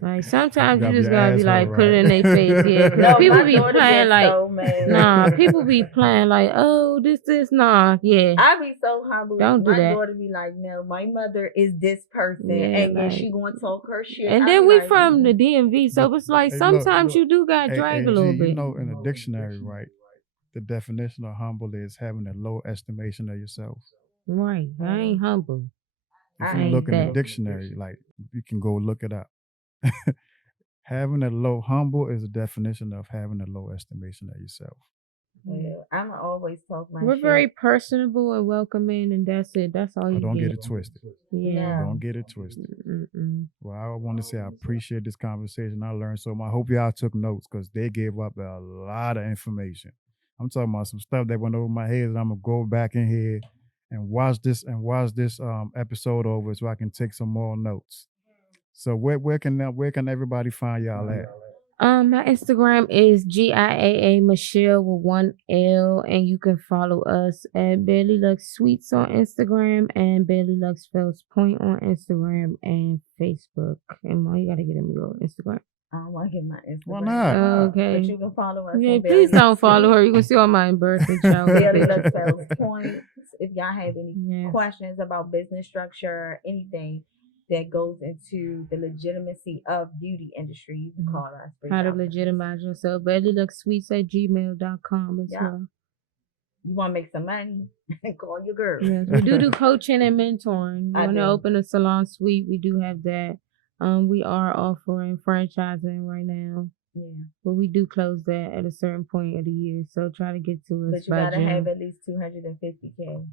Like sometimes you Gotta just be gotta be asshole, like put it right? in their face. Yeah. 'Cause No, people my be daughter playing gets like so mad. nah, people be playing like, oh, this, nah, yeah. I be so humble. Don't do my that. daughter be like, no, my mother is this person, Yeah, and then like- she gonna talk her shit. And I then be we like, from the DMV, so it's like Hey, look, sometimes you do gotta drag a little G, bit. you know, in the dictionary, right? The definition of humble is having a low estimation of yourself. Right. I ain't humble. If I you ain't look in the that. dictionary, like you can go look it up. Having a low humble is a definition of having a low estimation of yourself. yeah, I'm always talk my We're shit. very personable and welcoming, and that's it. That's all But you don't get. get it twisted. Yeah. No. Don't get it twisted. Mm-mm. Well, I want to say I appreciate this conversation. I learned so much. I hope y'all took notes because they gave up a lot of information. I'm talking about some stuff that went over my head, and I'm gonna go back in here and watch this episode over so I can take some more notes. So where can everybody find y'all at? My Instagram is GIAA Michelle with 1 L, and you can follow us at Bailey Lux Sweets on Instagram and Bailey Lux Fells Point on Instagram and Facebook. And Mom, you gotta get him your Instagram. I don't want to get my Instagram. Why not? Okay. But you can follow us. Yeah, on please don't follow her. You can see all my embarrassing child. Bailey Lux Fells Point. If y'all have any Yes. questions about business structure, anything that goes into the legitimacy of beauty industry, you can call us. reach How to out to us. legitimize yourself. BaileyLuxSweets@gmail.com as Yeah. well. You want to make some money? Call your girl. Yes, we do coaching and mentoring. You I want to do. open a salon suite? We do have that. We are offering franchising right now, Yeah. but we do close that at a certain point of the year. So try to get to us But you by gotta June. have at least 250K.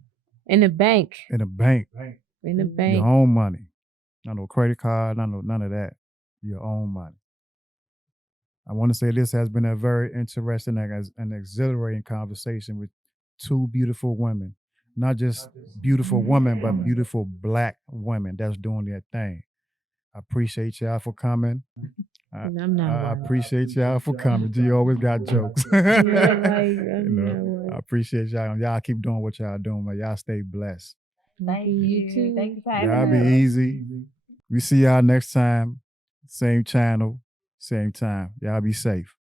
In the bank. In a bank, In the Your bank. your own money. Not no credit card, not no none of that. Your own money. I want to say this has been a very interesting and exhilarating conversation with two beautiful women. Not just beautiful women, but beautiful Black women that's doing their thing. I appreciate y'all for coming. And I'm not I white. appreciate y'all for coming. G always got jokes. Yeah, like, You I'm know, not white. I appreciate y'all. And y'all keep doing what y'all doing, man. Y'all stay blessed. Thank you. You too. Thank you for having Y'all us. be easy. We see y'all next time. Same channel, same time. Y'all be safe.